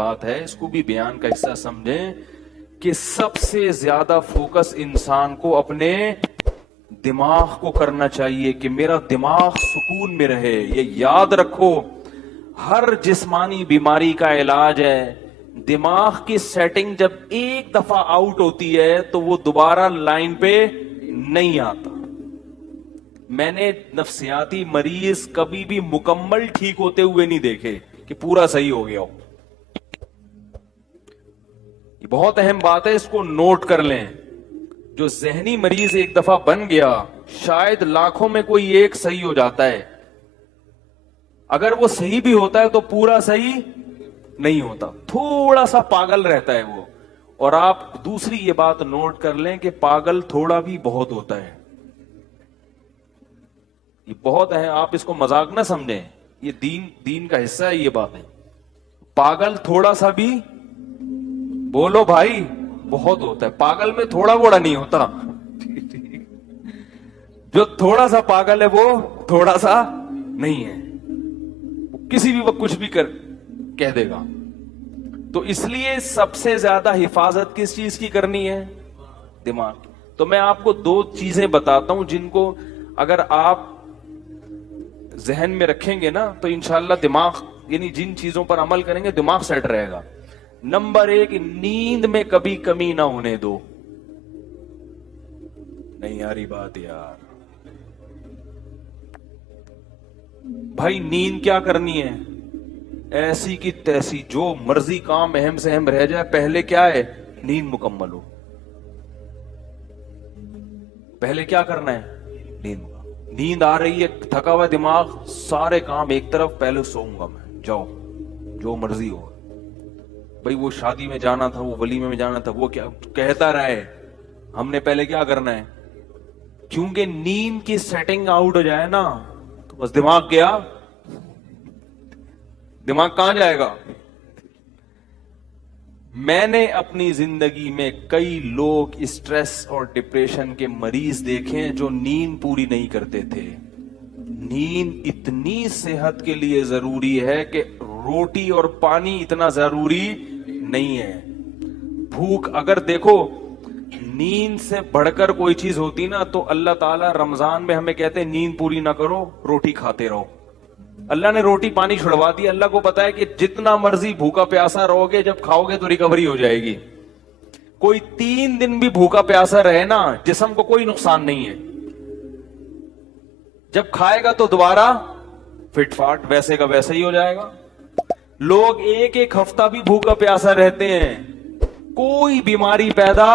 بات ہے, اس کو بھی بیان کا حصہ سمجھیں کہ سب سے زیادہ فوکس انسان کو اپنے دماغ کو کرنا چاہیے کہ میرا دماغ سکون میں رہے. یہ یاد رکھو, ہر جسمانی بیماری کا علاج ہے. دماغ کی سیٹنگ جب ایک دفعہ آؤٹ ہوتی ہے تو وہ دوبارہ لائن پہ نہیں آتا. میں نے نفسیاتی مریض کبھی بھی مکمل ٹھیک ہوتے ہوئے نہیں دیکھے کہ پورا صحیح ہو گیا ہو. یہ بہت اہم بات ہے, اس کو نوٹ کر لیں. جو ذہنی مریض ایک دفعہ بن گیا, شاید لاکھوں میں کوئی ایک صحیح ہو جاتا ہے. اگر وہ صحیح بھی ہوتا ہے تو پورا صحیح نہیں ہوتا, تھوڑا سا پاگل رہتا ہے وہ. اور آپ دوسری یہ بات نوٹ کر لیں کہ پاگل تھوڑا بھی بہت ہوتا ہے. یہ بہت ہے, آپ اس کو مذاق نہ سمجھیں, یہ دین کا حصہ ہے. یہ بات ہے, پاگل تھوڑا سا بھی, بولو بھائی, بہت ہوتا ہے. پاگل میں تھوڑا بوڑا نہیں ہوتا. جو تھوڑا سا پاگل ہے وہ تھوڑا سا نہیں ہے, کسی بھی وقت کچھ بھی کہہ دے گا. تو اس لیے سب سے زیادہ حفاظت کس چیز کی کرنی ہے؟ دماغ. تو میں آپ کو دو چیزیں بتاتا ہوں جن کو اگر آپ ذہن میں رکھیں گے نا تو انشاءاللہ دماغ, یعنی جن چیزوں پر عمل کریں گے دماغ سیٹ رہے گا. نمبر 1, نیند میں کبھی کمی نہ ہونے دو. نہیں آ رہی بات یار بھائی, نیند کیا کرنی ہے؟ ایسی کی تیسی, جو مرضی کام اہم سے اہم رہ جائے, پہلے کیا ہے؟ نیند مکمل ہو. پہلے کیا کرنا ہے؟ نیند. نیند آ رہی ہے, تھکا ہوا دماغ, سارے کام ایک طرف, پہلے سوؤں گا میں. جاؤ جو مرضی ہو. بھئی وہ شادی میں جانا تھا, وہ ولیمے میں جانا تھا, وہ کیا کہتا رہے, ہم نے پہلے کیا کرنا ہے؟ کیونکہ نیند کی سیٹنگ آؤٹ ہو جائے نا تو بس دماغ گیا. دماغ کہاں جائے گا؟ میں نے اپنی زندگی میں کئی لوگ اسٹریس اور ڈپریشن کے مریض دیکھے جو نیند پوری نہیں کرتے تھے. نیند اتنی صحت کے لیے ضروری ہے کہ روٹی اور پانی اتنا ضروری نہیں ہے. بھوک, اگر دیکھو نیند سے بڑھ کر کوئی چیز ہوتی نا تو اللہ تعالیٰ رمضان میں ہمیں کہتے ہیں نیند پوری نہ کرو, روٹی کھاتے رہو. اللہ نے روٹی پانی چھڑوا دی. اللہ کو پتا ہے کہ جتنا مرضی بھوکا پیاسا رہو گے, جب کھاؤ گے تو ریکوری ہو جائے گی. کوئی 3 دن بھی بھوکا پیاسا رہے نا, جسم کو کوئی نقصان نہیں ہے. جب کھائے گا تو دوبارہ فٹ فاٹ ویسے کا ویسے ہی ہو جائے گا. لوگ ایک ہفتہ بھی بھوکا پیاسا رہتے ہیں, کوئی بیماری پیدا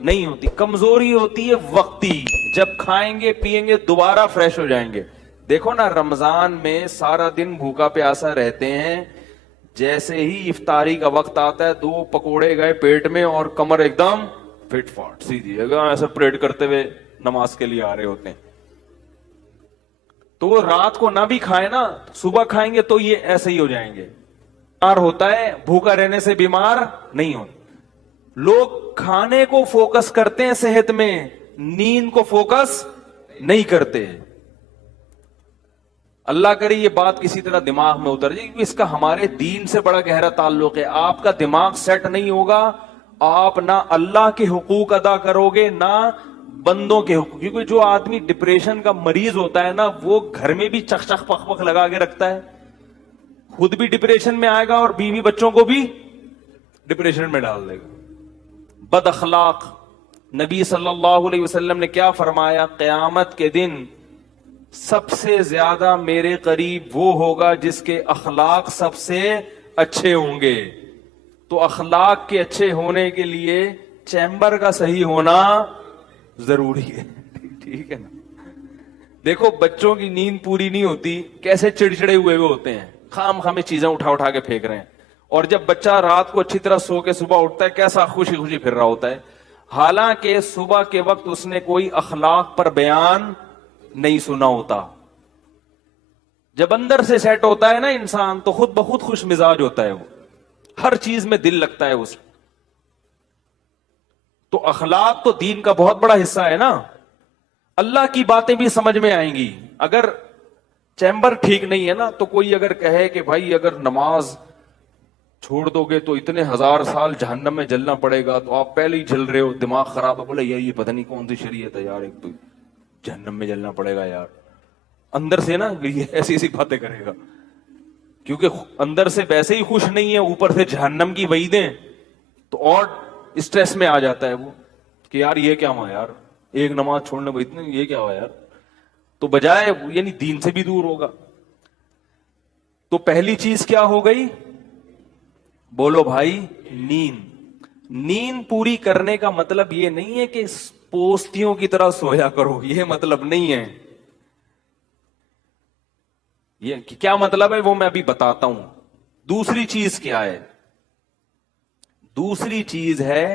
نہیں ہوتی. کمزوری ہوتی ہے وقتی, جب کھائیں گے پیئیں گے دوبارہ فریش ہو جائیں گے. دیکھو نا, رمضان میں سارا دن بھوکا پیاسا رہتے ہیں, جیسے ہی افطاری کا وقت آتا ہے 2 پکوڑے گئے پیٹ میں اور کمر ایک دم فٹ فاٹ سیدھی ایسا پریڈ کرتے ہوئے نماز کے لیے آ رہے ہوتے ہیں. تو وہ رات کو نہ بھی کھائے نا, صبح کھائیں گے تو یہ ایسے ہی ہو جائیں گے. بیمار ہوتا ہے, بھوکا رہنے سے بیمار نہیں ہوتا. لوگ کھانے کو فوکس کرتے ہیں صحت میں, نیند کو فوکس نہیں کرتے. اللہ کرے یہ بات کسی طرح دماغ میں اتر جائے, کیونکہ اس کا ہمارے دین سے بڑا گہرا تعلق ہے. آپ کا دماغ سیٹ نہیں ہوگا, آپ نہ اللہ کے حقوق ادا کرو گے نہ بندوں کے حقوق. کیونکہ جو آدمی ڈپریشن کا مریض ہوتا ہے نا, وہ گھر میں بھی چخ چخ پخ پخ لگا کے رکھتا ہے, خود بھی ڈپریشن میں آئے گا اور بیوی بچوں کو بھی ڈپریشن میں ڈال دے گا. بد اخلاق. نبی صلی اللہ علیہ وسلم نے کیا فرمایا, قیامت کے دن سب سے زیادہ میرے قریب وہ ہوگا جس کے اخلاق سب سے اچھے ہوں گے. تو اخلاق کے اچھے ہونے کے لیے چیمبر کا صحیح ہونا ضروری ہے. ٹھیک ہے نا. دیکھو بچوں کی نیند پوری نہیں ہوتی, کیسے چڑچڑے ہوئے ہوتے ہیں, خام خامے چیزیں اٹھا کے پھینک رہے ہیں. اور جب بچہ رات کو اچھی طرح سو کے صبح اٹھتا ہے, کیسا خوشی خوشی پھر رہا ہوتا ہے, حالانکہ صبح کے وقت اس نے کوئی اخلاق پر بیان نہیں سنا ہوتا. جب اندر سے سیٹ ہوتا ہے نا انسان تو خود بخود خوش مزاج ہوتا ہے, وہ ہر چیز میں دل لگتا ہے اسے. تو اخلاق تو دین کا بہت بڑا حصہ ہے نا. اللہ کی باتیں بھی سمجھ میں آئیں گی. اگر چیمبر ٹھیک نہیں ہے نا تو کوئی اگر کہے کہ بھائی اگر نماز چھوڑ دو گے تو اتنے 1000 سال جہنم میں جلنا پڑے گا، تو آپ پہلے ہی جل رہے ہو، دماغ خراب ہے، بولے یار یہ پتہ نہیں کون سی شریعت ہے یار، ایک تو جہنم میں جلنا پڑے گا یار، اندر سے نا یہ ایسی ایسی باتیں کرے گا، کیونکہ اندر سے ویسے ہی خوش نہیں ہے، اوپر سے جہنم کی وعیدیں، تو اور اسٹریس میں آ جاتا ہے وہ کہ یار یہ کیا ہوا یار، ایک نماز چھوڑنے کو اتنے، یہ کیا ہوا یار، تو بجائے یعنی دین سے بھی دور ہوگا۔ تو پہلی چیز کیا ہو گئی؟ بولو بھائی، نیند۔ نیند پوری کرنے کا مطلب یہ نہیں ہے کہ پوستیوں کی طرح سویا کرو، یہ مطلب نہیں ہے۔ یہ کیا مطلب ہے وہ میں ابھی بتاتا ہوں۔ دوسری چیز کیا ہے؟ دوسری چیز ہے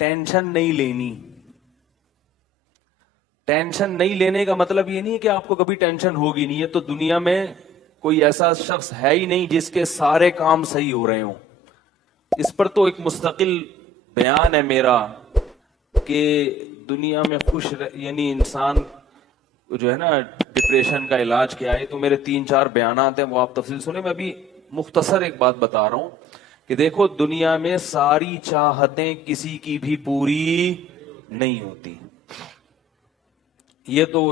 ٹینشن نہیں لینی۔ ٹینشن نہیں لینے کا مطلب یہ نہیں ہے کہ آپ کو کبھی ٹینشن ہوگی نہیں ہے، تو دنیا میں کوئی ایسا شخص ہے ہی نہیں جس کے سارے کام صحیح ہو رہے ہوں۔ اس پر تو ایک مستقل بیان ہے میرا کہ دنیا میں یعنی انسان جو ہے نا ڈپریشن کا علاج کیا ہے، تو میرے 3-4 بیانات ہیں، وہ آپ تفصیل سنیں۔ میں ابھی مختصر ایک بات بتا رہا ہوں کہ دیکھو، دنیا میں ساری چاہتیں کسی کی بھی پوری نہیں ہوتی، یہ تو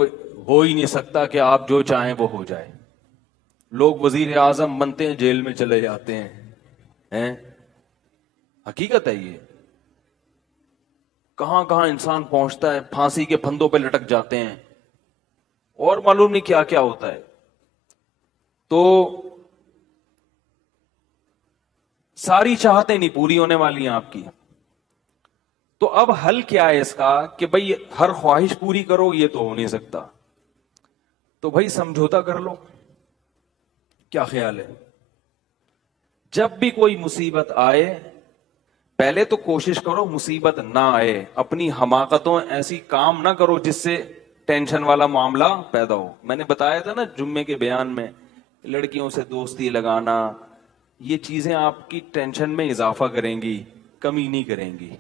ہو ہی نہیں سکتا کہ آپ جو چاہیں وہ ہو جائے۔ لوگ وزیر اعظم بنتے ہیں، جیل میں چلے جاتے ہیں، حقیقت ہے یہ۔ کہاں کہاں انسان پہنچتا ہے، پھانسی کے پھندوں پہ لٹک جاتے ہیں، اور معلوم نہیں کیا کیا ہوتا ہے۔ تو ساری چاہتیں نہیں پوری ہونے والی ہیں آپ کی۔ تو اب حل کیا ہے اس کا کہ بھئی ہر خواہش پوری کرو، یہ تو ہو نہیں سکتا، تو بھئی سمجھوتا کر لو۔ کیا خیال ہے؟ جب بھی کوئی مصیبت آئے، پہلے تو کوشش کرو مصیبت نہ آئے، اپنی حماقتوں ایسی کام نہ کرو جس سے ٹینشن والا معاملہ پیدا ہو۔ میں نے بتایا تھا نا جمعے کے بیان میں، لڑکیوں سے دوستی لگانا، یہ چیزیں آپ کی ٹینشن میں اضافہ کریں گی، کمی نہیں کریں گی،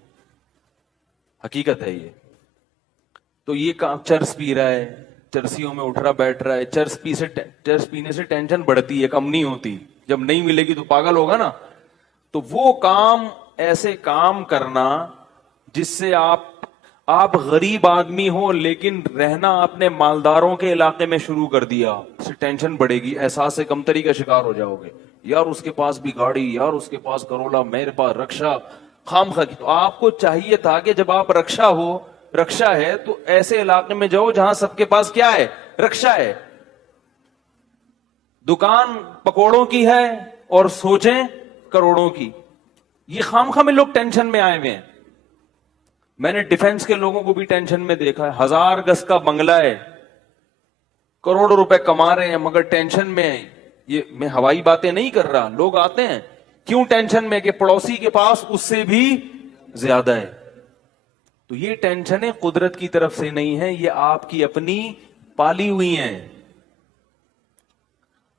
حقیقت ہے یہ۔ تو یہ کام، چرس پی رہا ہے، چرسیوں میں اٹھ رہا بیٹھ رہا ہے، چرس پینے سے ٹینشن بڑھتی ہے، کم نہیں ہوتی، جب نہیں ملے گی تو پاگل ہوگا نا۔ تو وہ کام، ایسے کام کرنا جس سے آپ غریب آدمی ہو لیکن رہنا آپ نے مالداروں کے علاقے میں شروع کر دیا، اس سے ٹینشن بڑھے گی، احساس کمتری کا شکار ہو جاؤ گے، یار اس کے پاس بھی گاڑی، یار اس کے پاس کرولا، میرے پاس رکشا، خام خواہ کی۔ تو آپ کو چاہیے تھا کہ جب آپ رکشا ہے تو ایسے علاقے میں جاؤ جہاں سب کے پاس کیا ہے؟ رکشا ہے، دکان پکوڑوں کی ہے اور سوچیں کروڑوں کی۔ یہ خام خواہ میں لوگ ٹینشن میں آئے ہوئے ہیں۔ میں نے ڈیفنس کے لوگوں کو بھی ٹینشن میں دیکھا ہے، 1000 گز کا بنگلہ ہے، کروڑوں روپے کما رہے ہیں مگر ٹینشن میں ہیں۔ یہ میں ہوائی باتیں نہیں کر رہا، لوگ آتے ہیں کیوں ٹینشن میں کہ پڑوسی کے پاس اس سے بھی زیادہ ہے۔ تو یہ ٹینشنیں قدرت کی طرف سے نہیں ہیں، یہ آپ کی اپنی پالی ہوئی ہیں۔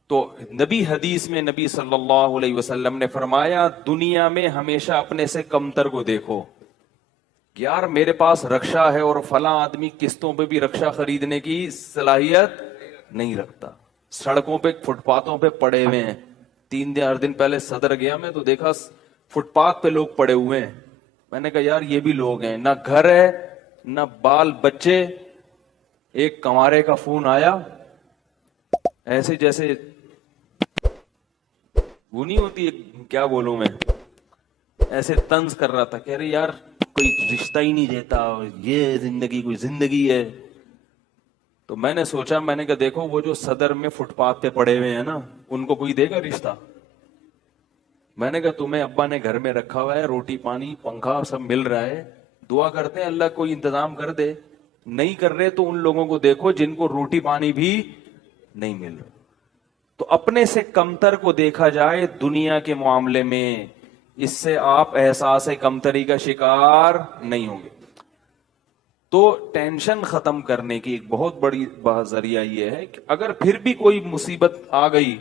تو نبی حدیث میں نبی صلی اللہ علیہ وسلم نے فرمایا، دنیا میں ہمیشہ اپنے سے کمتر کو دیکھو۔ یار میرے پاس رکشا ہے اور فلاں آدمی قسطوں پہ بھی رکشا خریدنے کی صلاحیت نہیں رکھتا، سڑکوں پہ فٹ پاتھوں پہ پڑے ہوئے ہیں۔ 3 دن پہلے صدر گیا میں تو دیکھا فٹ پاتھ پہ لوگ پڑے ہوئے ہیں۔ میں نے کہا یار یہ بھی لوگ ہیں، نہ گھر ہے نہ بال بچے۔ ایک کنوارے کا فون آیا، ایسے جیسے وہ نہیں ہوتی، کیا بولوں میں، ایسے طنز کر رہا تھا، کہہ رہے یار کوئی رشتہ ہی نہیں دیتا، یہ زندگی کوئی زندگی ہے۔ تو میں نے سوچا، میں نے کہا دیکھو وہ جو صدر میں فٹ پاتھ پہ پڑے ہوئے ہیں نا، ان کو کوئی دے گا رشتہ؟ میں نے کہا تمہیں ابا نے گھر میں رکھا ہوا ہے، روٹی پانی پنکھا سب مل رہا ہے، دعا کرتے ہیں اللہ کوئی انتظام کر دے۔ نہیں کر رہے تو ان لوگوں کو دیکھو جن کو روٹی پانی بھی نہیں مل رہا۔ تو اپنے سے کمتر کو دیکھا جائے دنیا کے معاملے میں، اس سے آپ احساس کمتری کا شکار نہیں ہوں گے۔ تو ٹینشن ختم کرنے کی ایک بہت بڑی ذریعہ یہ ہے کہ اگر پھر بھی کوئی مصیبت آ گئی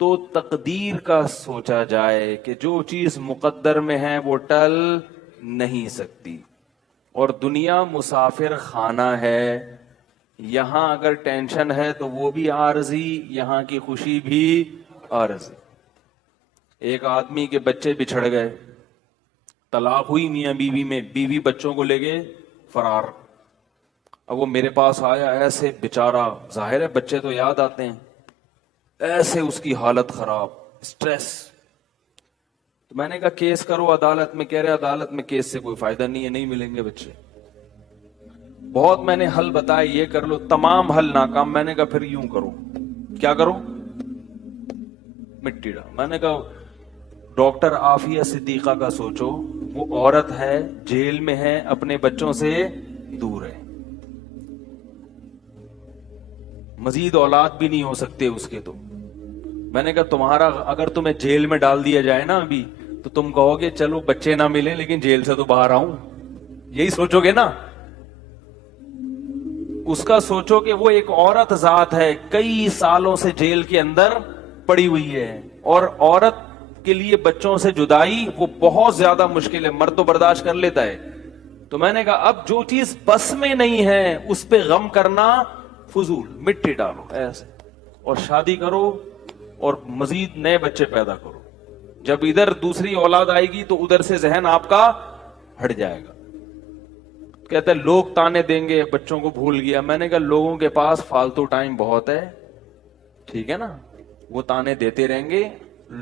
تو تقدیر کا سوچا جائے کہ جو چیز مقدر میں ہے وہ ٹل نہیں سکتی، اور دنیا مسافر خانہ ہے، یہاں اگر ٹینشن ہے تو وہ بھی عارضی، یہاں کی خوشی بھی عارضی۔ ایک آدمی کے بچے بچھڑ گئے, طلاق ہوئی میاں بیوی میں, بیوی بچوں کو لے گئے فرار. اب وہ میرے پاس آیا, ایسے بیچارہ, ظاہر ہے بچے تو یاد آتے ہیں, ایسے اس کی حالت خراب, سٹریس. تو میں نے کہا کیس کرو عدالت میں. کہہ رہے عدالت میں کیس سے کوئی فائدہ نہیں ہے, نہیں ملیں گے بچے. بہت میں نے حل بتائے, یہ کر لو, تمام حل ناکام. میں نے کہا پھر یوں کرو. کیا کرو؟ مٹی ڈالو. میں نے کہا ڈاکٹر عافیہ صدیقہ کا سوچو, وہ عورت ہے, جیل میں ہے, اپنے بچوں سے دور ہے, مزید اولاد بھی نہیں ہو سکتے اس کے. تو میں نے کہا تمہارا, اگر تمہیں جیل میں ڈال دیا جائے نا ابھی, تو تم کہو گے چلو بچے نہ ملیں لیکن جیل سے تو باہر آؤں, یہی سوچو گے نا. اس کا سوچو کہ وہ ایک عورت ذات ہے, کئی سالوں سے جیل کے اندر پڑی ہوئی ہے, اور عورت کے لیے بچوں سے جدائی وہ بہت زیادہ مشکل ہے, مرد تو برداشت کر لیتا ہے. تو میں نے کہا اب جو چیز بس میں نہیں ہے اس پہ غم کرنا فضول, مٹی ڈالو ایسے, اور شادی کرو اور مزید نئے بچے پیدا کرو. جب ادھر دوسری اولاد آئے گی تو ادھر سے ذہن آپ کا ہٹ جائے گا. کہتے ہیں لوگ تانے دیں گے, بچوں کو بھول گیا. میں نے کہا لوگوں کے پاس فالتو ٹائم بہت ہے, ٹھیک ہے نا, وہ تانے دیتے رہیں گے,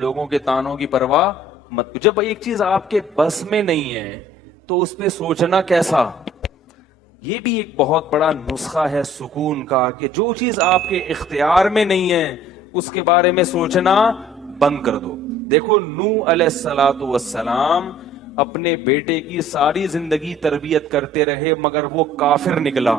لوگوں کے تانوں کی پرواہ مت. جب ایک چیز آپ کے بس میں نہیں ہے تو اس پہ سوچنا کیسا. یہ بھی ایک بہت بڑا نسخہ ہے سکون کا, کہ جو چیز آپ کے اختیار میں نہیں ہے اس کے بارے میں سوچنا بند کر دو. دیکھو نوح علیہ الصلوۃ والسلام اپنے بیٹے کی ساری زندگی تربیت کرتے رہے, مگر وہ کافر نکلا.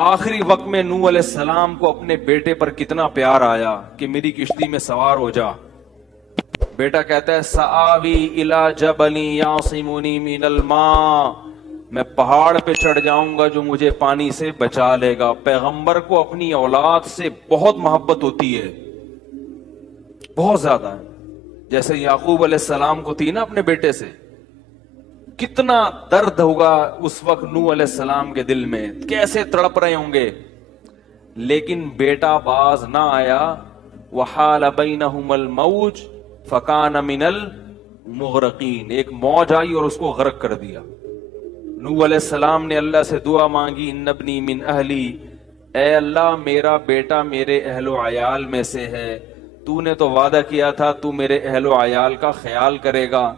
آخری وقت میں نوح علیہ السلام کو اپنے بیٹے پر کتنا پیار آیا کہ میری کشتی میں سوار ہو جا. بیٹا کہتا ہے سآوی الی جبل یعصمنی من الماء, میں پہاڑ پہ چڑھ جاؤں گا جو مجھے پانی سے بچا لے گا. پیغمبر کو اپنی اولاد سے بہت محبت ہوتی ہے, بہت زیادہ ہے, جیسے یعقوب علیہ السلام کو تھی نا اپنے بیٹے سے. کتنا درد ہوگا اس وقت نوح علیہ السلام کے دل میں, کیسے تڑپ رہے ہوں گے. لیکن بیٹا باز نہ آیا. وحال بینہم الموج فکان من المغرقین, ایک موج آئی اور اس کو غرق کر دیا. نوح علیہ السلام نے اللہ سے دعا مانگی, ان ابنی من اہلی, اے اللہ میرا بیٹا میرے اہل و عیال میں سے ہے, تو نے تو وعدہ کیا تھا تو میرے اہل و عیال کا خیال کرے گا.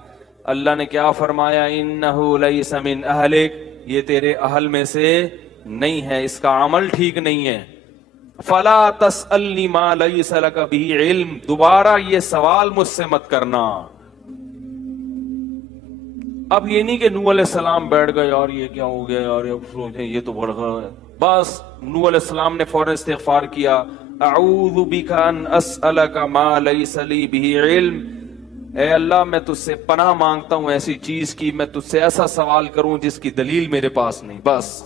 اللہ نے کیا فرمایا, انہ لیس من اہلک, یہ تیرے اہل میں سے نہیں ہے, اس کا عمل ٹھیک نہیں ہے. فلا تسألنی ما لیس لک بہ علم, دوبارہ یہ سوال مجھ سے مت کرنا. اب یہ نہیں کہ نوح علیہ السلام بیٹھ گئے اور یہ کیا ہو گیا اور یہ تو بڑھ گیا, بس نوح علیہ السلام نے فوراً استغفار کیا, اعوذ بک ان اسألک ما لیس لی بہ علم, اے اللہ میں تجھ سے پناہ مانگتا ہوں ایسی چیز کی, میں تجھ سے ایسا سوال کروں جس کی دلیل میرے پاس نہیں. بس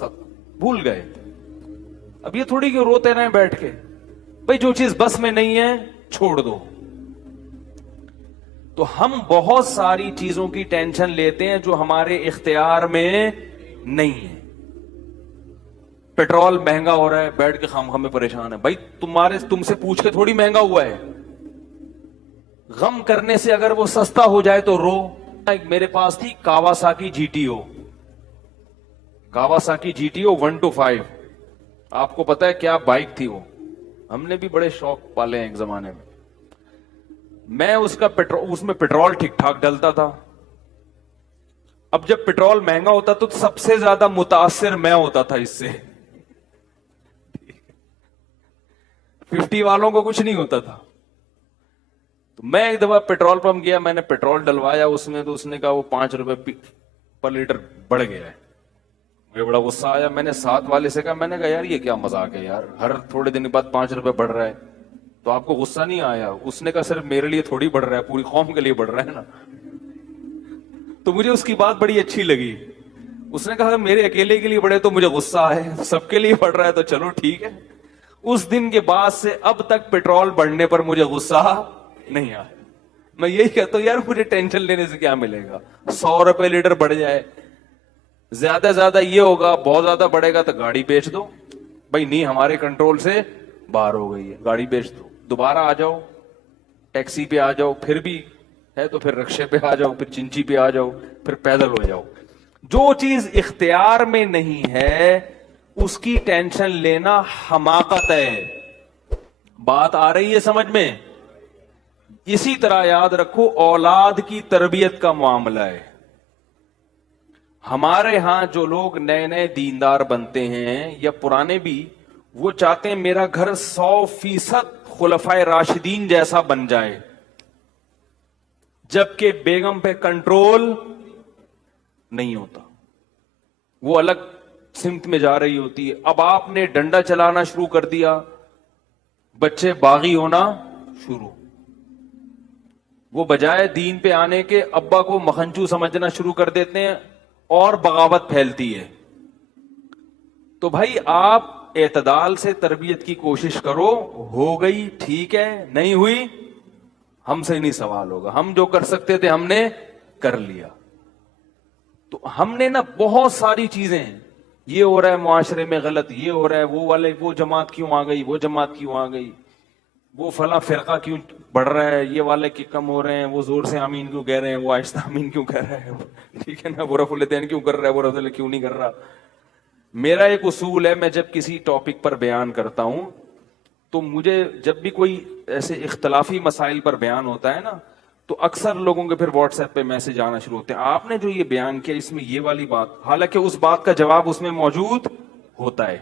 بھول گئے. اب یہ تھوڑی کہ روتے رہیں بیٹھ کے, بھئی جو چیز بس میں نہیں ہے چھوڑ دو. تو ہم بہت ساری چیزوں کی ٹینشن لیتے ہیں جو ہمارے اختیار میں نہیں ہے. پیٹرول مہنگا ہو رہا ہے, بیٹھ کے خام میں پریشان ہے. بھائی تم سے پوچھ کے تھوڑی مہنگا ہوا ہے. غم کرنے سے اگر وہ سستا ہو جائے تو رو. میرے پاس تھی Kawasaki G T O, Kawasaki G T O 125. آپ کو پتا ہے کیا بائک تھی وہ, ہم نے بھی بڑے شوق پالے ہیں ایک زمانے میں. میں اس میں پیٹرول ٹھیک ٹھاک ڈلتا تھا. اب جب پیٹرول مہنگا ہوتا تو سب سے زیادہ متاثر میں ہوتا تھا اس سے. 50 والوں کو کچھ نہیں ہوتا تھا. تو میں ایک دفعہ پیٹرول پمپ گیا, میں نے پیٹرول ڈلوایا اس میں, تو اس نے کہا وہ 5 روپے پر لیٹر بڑھ گیا ہے. مجھے بڑا غصہ آیا. میں نے ساتھ والے سے کہا, میں نے کہا یار یہ کیا مذاق ہے یار, ہر تھوڑے دن بعد 5 روپے بڑھ رہا ہے, تو آپ کو غصہ نہیں آیا؟ اس نے کہا صرف میرے لیے تھوڑی بڑھ رہا ہے, پوری قوم کے لیے بڑھ رہا ہے نا. تو مجھے اس کی بات بڑی اچھی لگی. اس نے کہا میرے اکیلے کے لیے بڑھے تو مجھے غصہ آئے, سب کے لیے بڑھ رہا ہے تو چلو ٹھیک ہے. اس دن کے بعد سے اب تک پیٹرول بڑھنے پر مجھے غصہ نہیں آیا. میں یہی کہتا ہوں یار مجھے ٹینشن لینے سے کیا ملے گا. 100 روپے لیٹر بڑھ جائے, زیادہ زیادہ یہ ہوگا, بہت زیادہ بڑھے گا تو گاڑی بیچ دو. بھائی نہیں ہمارے کنٹرول سے باہر ہو گئی ہے, گاڑی بیچ دو, دوبارہ آ جاؤ. ٹیکسی پہ آ جاؤ پھر بھی ہے تو پھر رکشے پہ آ جاؤ، پھر چنچی پہ آ جاؤ، پھر پیدل ہو جاؤ. جو چیز اختیار میں نہیں ہے اس کی ٹینشن لینا حماقت ہے. بات آ رہی ہے سمجھ میں؟ اسی طرح یاد رکھو اولاد کی تربیت کا معاملہ ہے. ہمارے ہاں جو لوگ نئے نئے دیندار بنتے ہیں یا پرانے بھی، وہ چاہتے ہیں میرا گھر 100% خلفائے راشدین جیسا بن جائے، جبکہ بیگم پہ کنٹرول نہیں ہوتا، وہ الگ سمت میں جا رہی ہوتی ہے. اب آپ نے ڈنڈا چلانا شروع کر دیا، بچے باغی ہونا شروع. وہ بجائے دین پہ آنے کے ابا کو مکھنچو سمجھنا شروع کر دیتے ہیں اور بغاوت پھیلتی ہے. تو بھائی آپ اعتدال سے تربیت کی کوشش کرو. ہو گئی ٹھیک ہے، نہیں ہوئی ہم سے نہیں سوال ہوگا، ہم جو کر سکتے تھے ہم نے کر لیا. تو ہم نے نا بہت ساری چیزیں، یہ ہو رہا ہے معاشرے میں غلط، یہ ہو رہا ہے، وہ والے وہ جماعت کیوں آ گئی، وہ جماعت کیوں آ گئی، وہ فلاں فرقہ کیوں بڑھ رہا ہے، یہ والے کی کم ہو رہے ہیں، وہ زور سے آمین کیوں کہہ رہے ہیں، وہ آہستہ آمین کیوں کہہ رہے ہیں، ٹھیک ہے نا، وہ رفع الیدین کیوں کر رہا ہے، وہ رفع الیدین کیوں نہیں کر رہا. میرا ایک اصول ہے، میں جب کسی ٹاپک پر بیان کرتا ہوں تو مجھے جب بھی کوئی ایسے اختلافی مسائل پر بیان ہوتا ہے نا تو اکثر لوگوں کے پھر واٹس ایپ پہ میسج آنا شروع ہوتے ہیں، آپ نے جو یہ بیان کیا اس میں یہ والی بات، حالانکہ اس بات کا جواب اس میں موجود ہوتا ہے.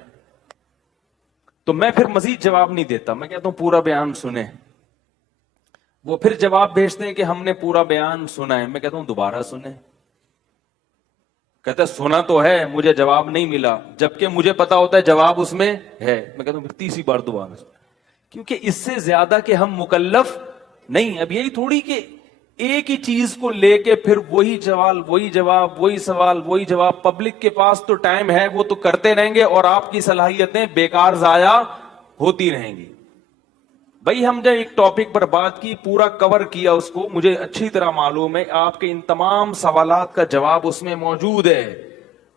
تو میں پھر مزید جواب نہیں دیتا، میں کہتا ہوں پورا بیان سنیں. وہ پھر جواب بھیجتے ہیں کہ ہم نے پورا بیان سنا ہے. میں کہتا ہوں دوبارہ سنیں. کہتا ہے سنا تو ہے، مجھے جواب نہیں ملا، جبکہ مجھے پتا ہوتا ہے جواب اس میں ہے. میں کہتا ہوں پھر تیسری بار دوبارہ سنیں، کیونکہ اس سے زیادہ کہ ہم مکلف نہیں. اب یہی تھوڑی کہ ایک ہی چیز کو لے کے پھر وہی جواب وہی جواب وہی سوال وہی جواب. پبلک کے پاس تو ٹائم ہے، وہ تو کرتے رہیں گے اور آپ کی صلاحیتیں بیکار ضائع ہوتی رہیں گی. بھائی ہم جب ایک ٹاپک پر بات کی، پورا کور کیا اس کو، مجھے اچھی طرح معلوم ہے آپ کے ان تمام سوالات کا جواب اس میں موجود ہے.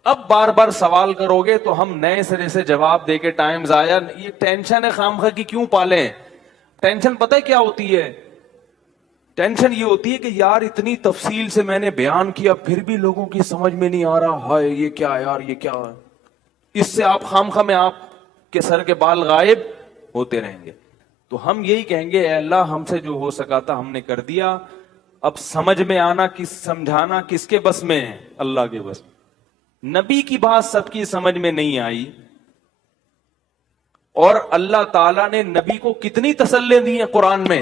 اب بار بار سوال کرو گے تو ہم نئے سرے سے جواب دے کے ٹائم ضائع. یہ ٹینشن ہے خامخواہ کی کیوں پالیں؟ ٹینشن پتہ ہے کیا ہوتی ہے؟ ٹینشن یہ ہوتی ہے کہ یار اتنی تفصیل سے میں نے بیان کیا پھر بھی لوگوں کی سمجھ میں نہیں آ رہا، ہائے یہ کیا یار، یہ کیا ہے. اس سے آپ خامخواہ میں آپ کے سر کے بال غائب ہوتے رہیں گے. تو ہم یہی کہیں گے اے اللہ ہم سے جو ہو سکا تھا ہم نے کر دیا. اب سمجھ میں آنا سمجھانا کس کے بس میں ہے؟ اللہ کے بس. نبی کی بات سب کی سمجھ میں نہیں آئی، اور اللہ تعالیٰ نے نبی کو کتنی تسلی دی ہیں قرآن میں.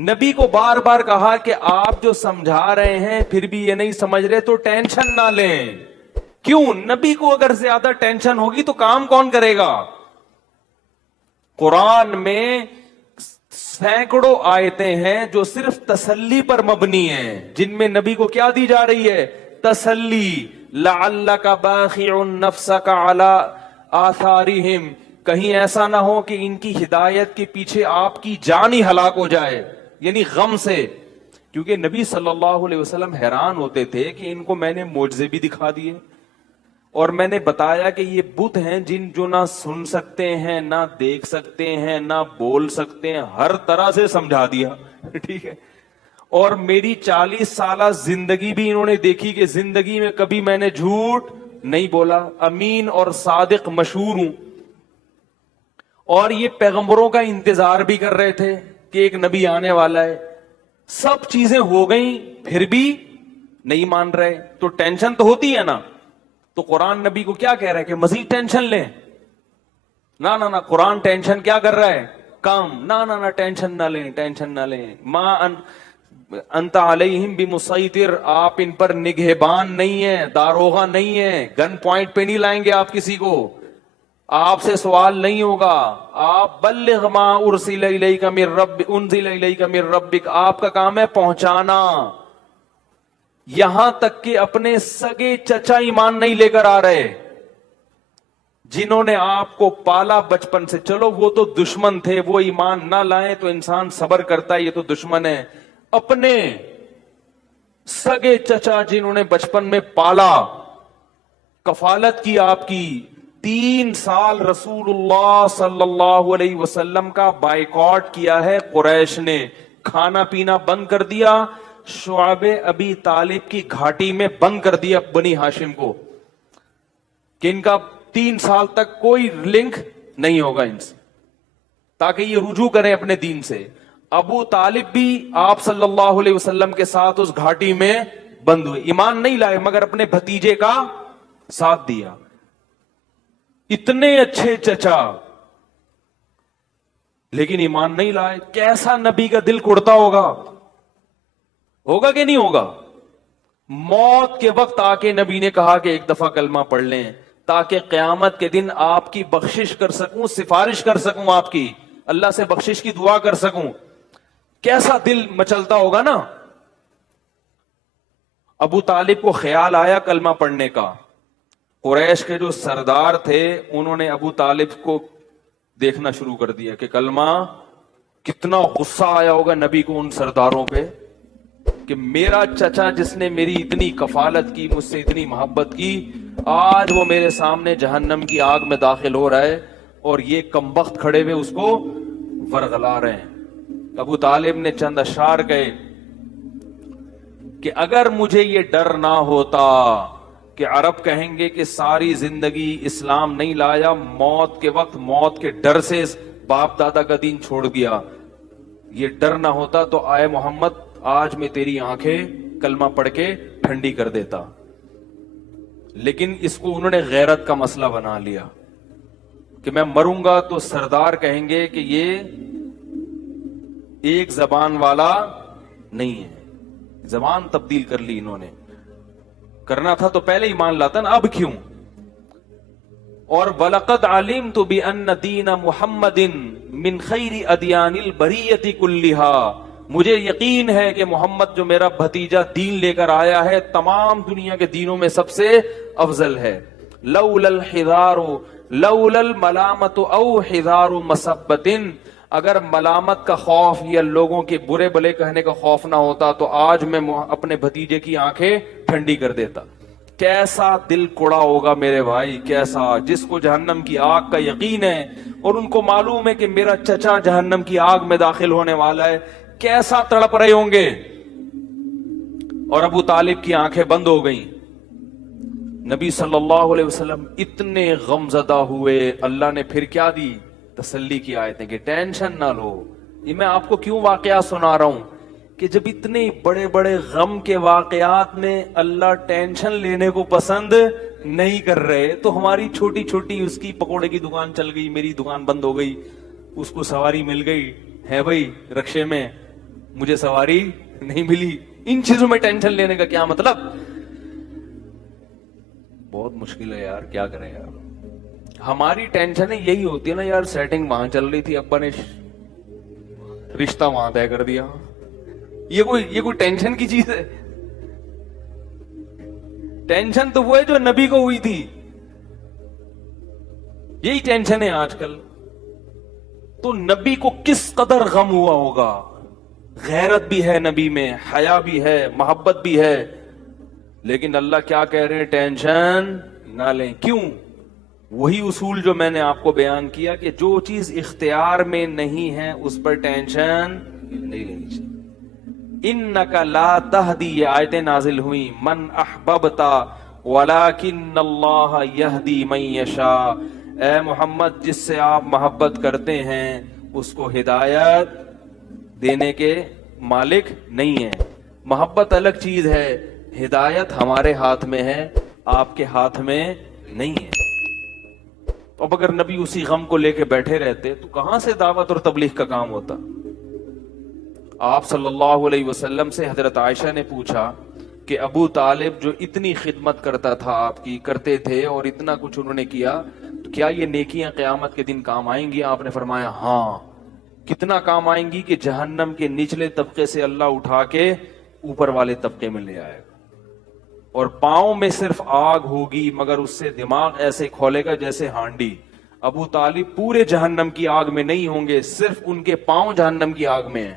نبی کو بار بار کہا کہ آپ جو سمجھا رہے ہیں پھر بھی یہ نہیں سمجھ رہے تو ٹینشن نہ لیں. کیوں؟ نبی کو اگر زیادہ ٹینشن ہوگی تو کام کون کرے گا؟ قرآن میں سینکڑوں آیتیں ہیں جو صرف تسلی پر مبنی ہیں، جن میں نبی کو کیا دی جا رہی ہے؟ تسلی. لعلک باخع نفسک علی آثارہم، کہیں ایسا نہ ہو کہ ان کی ہدایت کے پیچھے آپ کی جان ہی ہلاک ہو جائے، یعنی غم سے. کیونکہ نبی صلی اللہ علیہ وسلم حیران ہوتے تھے کہ ان کو میں نے معجزے بھی دکھا دیے اور میں نے بتایا کہ یہ بت ہیں جن جو نہ سن سکتے ہیں، نہ دیکھ سکتے ہیں، نہ بول سکتے ہیں، ہر طرح سے سمجھا دیا. ٹھیک ہے. اور میری 40 سالہ زندگی بھی انہوں نے دیکھی کہ زندگی میں کبھی میں نے جھوٹ نہیں بولا، امین اور صادق مشہور ہوں. اور یہ پیغمبروں کا انتظار بھی کر رہے تھے کہ ایک نبی آنے والا ہے. سب چیزیں ہو گئیں پھر بھی نہیں مان رہے، تو ٹینشن تو ہوتی ہے نا. تو قرآن نبی کو کیا کہہ رہا ہے کہ مزید ٹینشن لیں؟ نہ قرآن ٹینشن کیا کر رہا ہے؟ کم. نہ ٹینشن نہ لیں، ٹینشن نہ لیں. ما انت علیہم بمسیطر، آپ ان پر نگہبان نہیں ہیں، داروغہ نہیں ہیں، گن پوائنٹ پہ نہیں لائیں گے آپ کسی کو، آپ سے سوال نہیں ہوگا. آپ بلغ ما ارسل الیک من ربک، آپ کا کام ہے پہنچانا. یہاں تک کہ اپنے سگے چچا ایمان نہیں لے کر آ رہے جنہوں نے آپ کو پالا بچپن سے. چلو وہ تو دشمن تھے، وہ ایمان نہ لائیں تو انسان صبر کرتا ہے، یہ تو دشمن ہے. اپنے سگے چچا جنہوں نے بچپن میں پالا، کفالت کی آپ کی، 3 سال رسول اللہ صلی اللہ علیہ وسلم کا بائیکاٹ کیا ہے قریش نے, کھانا پینا بند کر دیا, شعب ابی طالب کی گھاٹی میں بند کر دیا بنی ہاشم کو, کہ ان کا 3 سال تک کوئی لنک نہیں ہوگا ان سے, تاکہ یہ رجوع کریں اپنے دین سے. ابو طالب بھی آپ صلی اللہ علیہ وسلم کے ساتھ اس گھاٹی میں بند ہوئے, ایمان نہیں لائے مگر اپنے بھتیجے کا ساتھ دیا. اتنے اچھے چچا لیکن ایمان نہیں لائے. کیسا نبی کا دل کڑتا ہوگا, ہوگا کہ نہیں ہوگا؟ موت کے وقت آ کے نبی نے کہا کہ ایک دفعہ کلمہ پڑھ لیں تاکہ قیامت کے دن آپ کی بخشش کر سکوں, سفارش کر سکوں, آپ کی اللہ سے بخشش کی دعا کر سکوں. کیسا دل مچلتا ہوگا نا. ابو طالب کو خیال آیا کلمہ پڑھنے کا. قریش کے جو سردار تھے انہوں نے ابو طالب کو دیکھنا شروع کر دیا کہ کلمہ, کتنا غصہ آیا ہوگا نبی کو ان سرداروں پہ کہ میرا چچا جس نے میری اتنی کفالت کی, مجھ سے اتنی محبت کی, آج وہ میرے سامنے جہنم کی آگ میں داخل ہو رہا ہے اور یہ کمبخت کھڑے ہوئے اس کو ورغلا رہے ہیں. ابو طالب نے چند اشعار کہے کہ اگر مجھے یہ ڈر نہ ہوتا کہ عرب کہیں گے کہ ساری زندگی اسلام نہیں لایا, موت کے وقت موت کے ڈر سے باپ دادا کا دین چھوڑ دیا, یہ ڈر نہ ہوتا تو آئے محمد آج میں تیری آنکھیں کلمہ پڑھ کے ٹھنڈی کر دیتا. لیکن اس کو انہوں نے غیرت کا مسئلہ بنا لیا کہ میں مروں گا تو سردار کہیں گے کہ یہ ایک زبان والا نہیں ہے. زبان تبدیل کر لی انہوں نے, کرنا تھا تو پہلے ایمان لاتا نا, اب کیوں؟ اور وَلَقَدْ عَلِمْتُ بِأَنَّ دِينَ مُحَمَّدٍ مِّن خَيْرِ أَدْيَانِ الْبَرِيَّةِ كُلِّهَا, مجھے یقین ہے کہ محمد جو میرا بھتیجا دین لے کر آیا ہے تمام دنیا کے دینوں میں سب سے افضل ہے. لَوْلَا الْحِذَارُ لَوْلَا الْمَلَامَةُ أَوْ حِذَارُ مَصَبَّةٍ, اگر ملامت کا خوف یا لوگوں کے برے بلے کہنے کا خوف نہ ہوتا تو آج میں اپنے بھتیجے کی آنکھیں ٹھنڈی کر دیتا. کیسا دل کوڑا ہوگا میرے بھائی, کیسا, جس کو جہنم کی آگ کا یقین ہے اور ان کو معلوم ہے کہ میرا چچا جہنم کی آگ میں داخل ہونے والا ہے, کیسا تڑپ رہے ہوں گے. اور ابو طالب کی آنکھیں بند ہو گئیں. نبی صلی اللہ علیہ وسلم اتنے غم زدہ ہوئے, اللہ نے پھر کیا دی؟ تسلی کی آیتیں کہ ٹینشن نہ لو. یہ میں آپ کو کیوں واقعات سنا رہا ہوں کہ جب اتنے بڑے بڑے غم کے واقعات میں اللہ ٹینشن لینے کو پسند نہیں کر رہے تو ہماری چھوٹی چھوٹی, اس کی پکوڑے کی دکان چل گئی, میری دکان بند ہو گئی, اس کو سواری مل گئی ہے بھائی رکشے میں, مجھے سواری نہیں ملی, ان چیزوں میں ٹینشن لینے کا کیا مطلب؟ بہت مشکل ہے یار, کیا کریں یار. ہماری ٹینشن یہی ہوتی ہے نا یار, سیٹنگ وہاں چل رہی تھی, ابا نے رشتہ وہاں طے کر دیا, یہ کوئی ٹینشن کی چیز ہے؟ ٹینشن تو وہ ہے جو نبی کو ہوئی تھی, یہی ٹینشن ہے آج کل. تو نبی کو کس قدر غم ہوا ہوگا, غیرت بھی ہے نبی میں, حیا بھی ہے, محبت بھی ہے, لیکن اللہ کیا کہہ رہے ہیں؟ ٹینشن نہ لیں. کیوں؟ وہی اصول جو میں نے آپ کو بیان کیا کہ جو چیز اختیار میں نہیں ہے اس پر ٹینشن نہیں لینی چاہیے. انک لا تہدی, یہ آیتیں نازل ہوئی, من احببتا ولکن اللہ یہدی من یشاء, اے محمد جس سے آپ محبت کرتے ہیں اس کو ہدایت دینے کے مالک نہیں ہے. محبت الگ چیز ہے, ہدایت ہمارے ہاتھ میں ہے, آپ کے ہاتھ میں نہیں ہے. اب اگر نبی اسی غم کو لے کے بیٹھے رہتے تو کہاں سے دعوت اور تبلیغ کا کام ہوتا؟ آپ صلی اللہ علیہ وسلم سے حضرت عائشہ نے پوچھا کہ ابو طالب جو اتنی خدمت کرتا تھا آپ کی, کرتے تھے اور اتنا کچھ انہوں نے کیا, تو کیا یہ نیکیاں قیامت کے دن کام آئیں گی؟ آپ نے فرمایا ہاں. کتنا کام آئیں گی کہ جہنم کے نچلے طبقے سے اللہ اٹھا کے اوپر والے طبقے میں لے آئے گا, اور پاؤں میں صرف آگ ہوگی مگر اس سے دماغ ایسے کھولے گا جیسے ہانڈی. ابو طالب پورے جہنم کی آگ میں نہیں ہوں گے, صرف ان کے پاؤں جہنم کی آگ میں ہیں.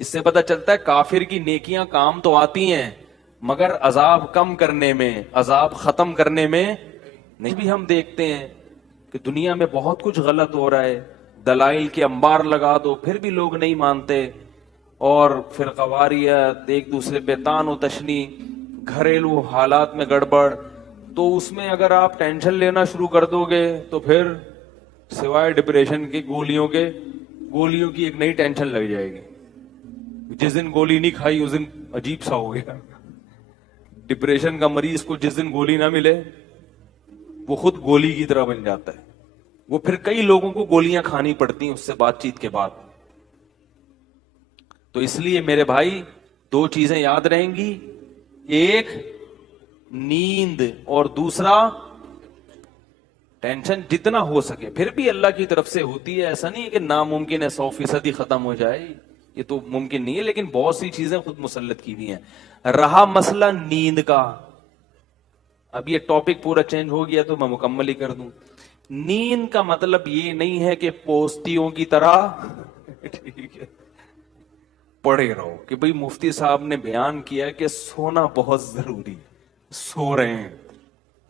اس سے پتہ چلتا ہے کافر کی نیکیاں کام تو آتی ہیں مگر عذاب کم کرنے میں, عذاب ختم کرنے میں نہیں بھی ہم دیکھتے ہیں کہ دنیا میں بہت کچھ غلط ہو رہا ہے، دلائل کے انبار لگا دو پھر بھی لوگ نہیں مانتے، اور فرقواریت، ایک دوسرے پہ تان و تشنی، گھریلو حالات میں گڑبڑ، تو اس میں اگر آپ ٹینشن لینا شروع کر دو گے تو پھر سوائے ڈپریشن کی گولیوں کی ایک نئی ٹینشن لگ جائے گی. جس دن گولی نہیں کھائی اس دن عجیب سا ہو گیا. ڈپریشن کا مریض کو جس دن گولی نہ ملے وہ خود گولی کی طرح بن جاتا ہے. وہ پھر کئی لوگوں کو گولیاں کھانی پڑتی ہیں اس سے بات چیت کے بعد. تو اس لیے میرے بھائی 2 چیزیں یاد رہیں گی، ایک نیند اور دوسرا ٹینشن جتنا ہو سکے. پھر بھی اللہ کی طرف سے ہوتی ہے، ایسا نہیں ہے کہ ناممکن ہے 100% ہی ختم ہو جائے، یہ تو ممکن نہیں ہے، لیکن بہت سی چیزیں خود مسلط کی ہوئی ہیں. رہا مسئلہ نیند کا، اب یہ ٹاپک پورا چینج ہو گیا تو میں مکمل ہی کر دوں. نیند کا مطلب یہ نہیں ہے کہ پوستیوں کی طرح ٹھیک ہے پڑے رہو کہ بھئی مفتی صاحب نے بیان کیا کہ سونا بہت ضروری، سو رہے ہیں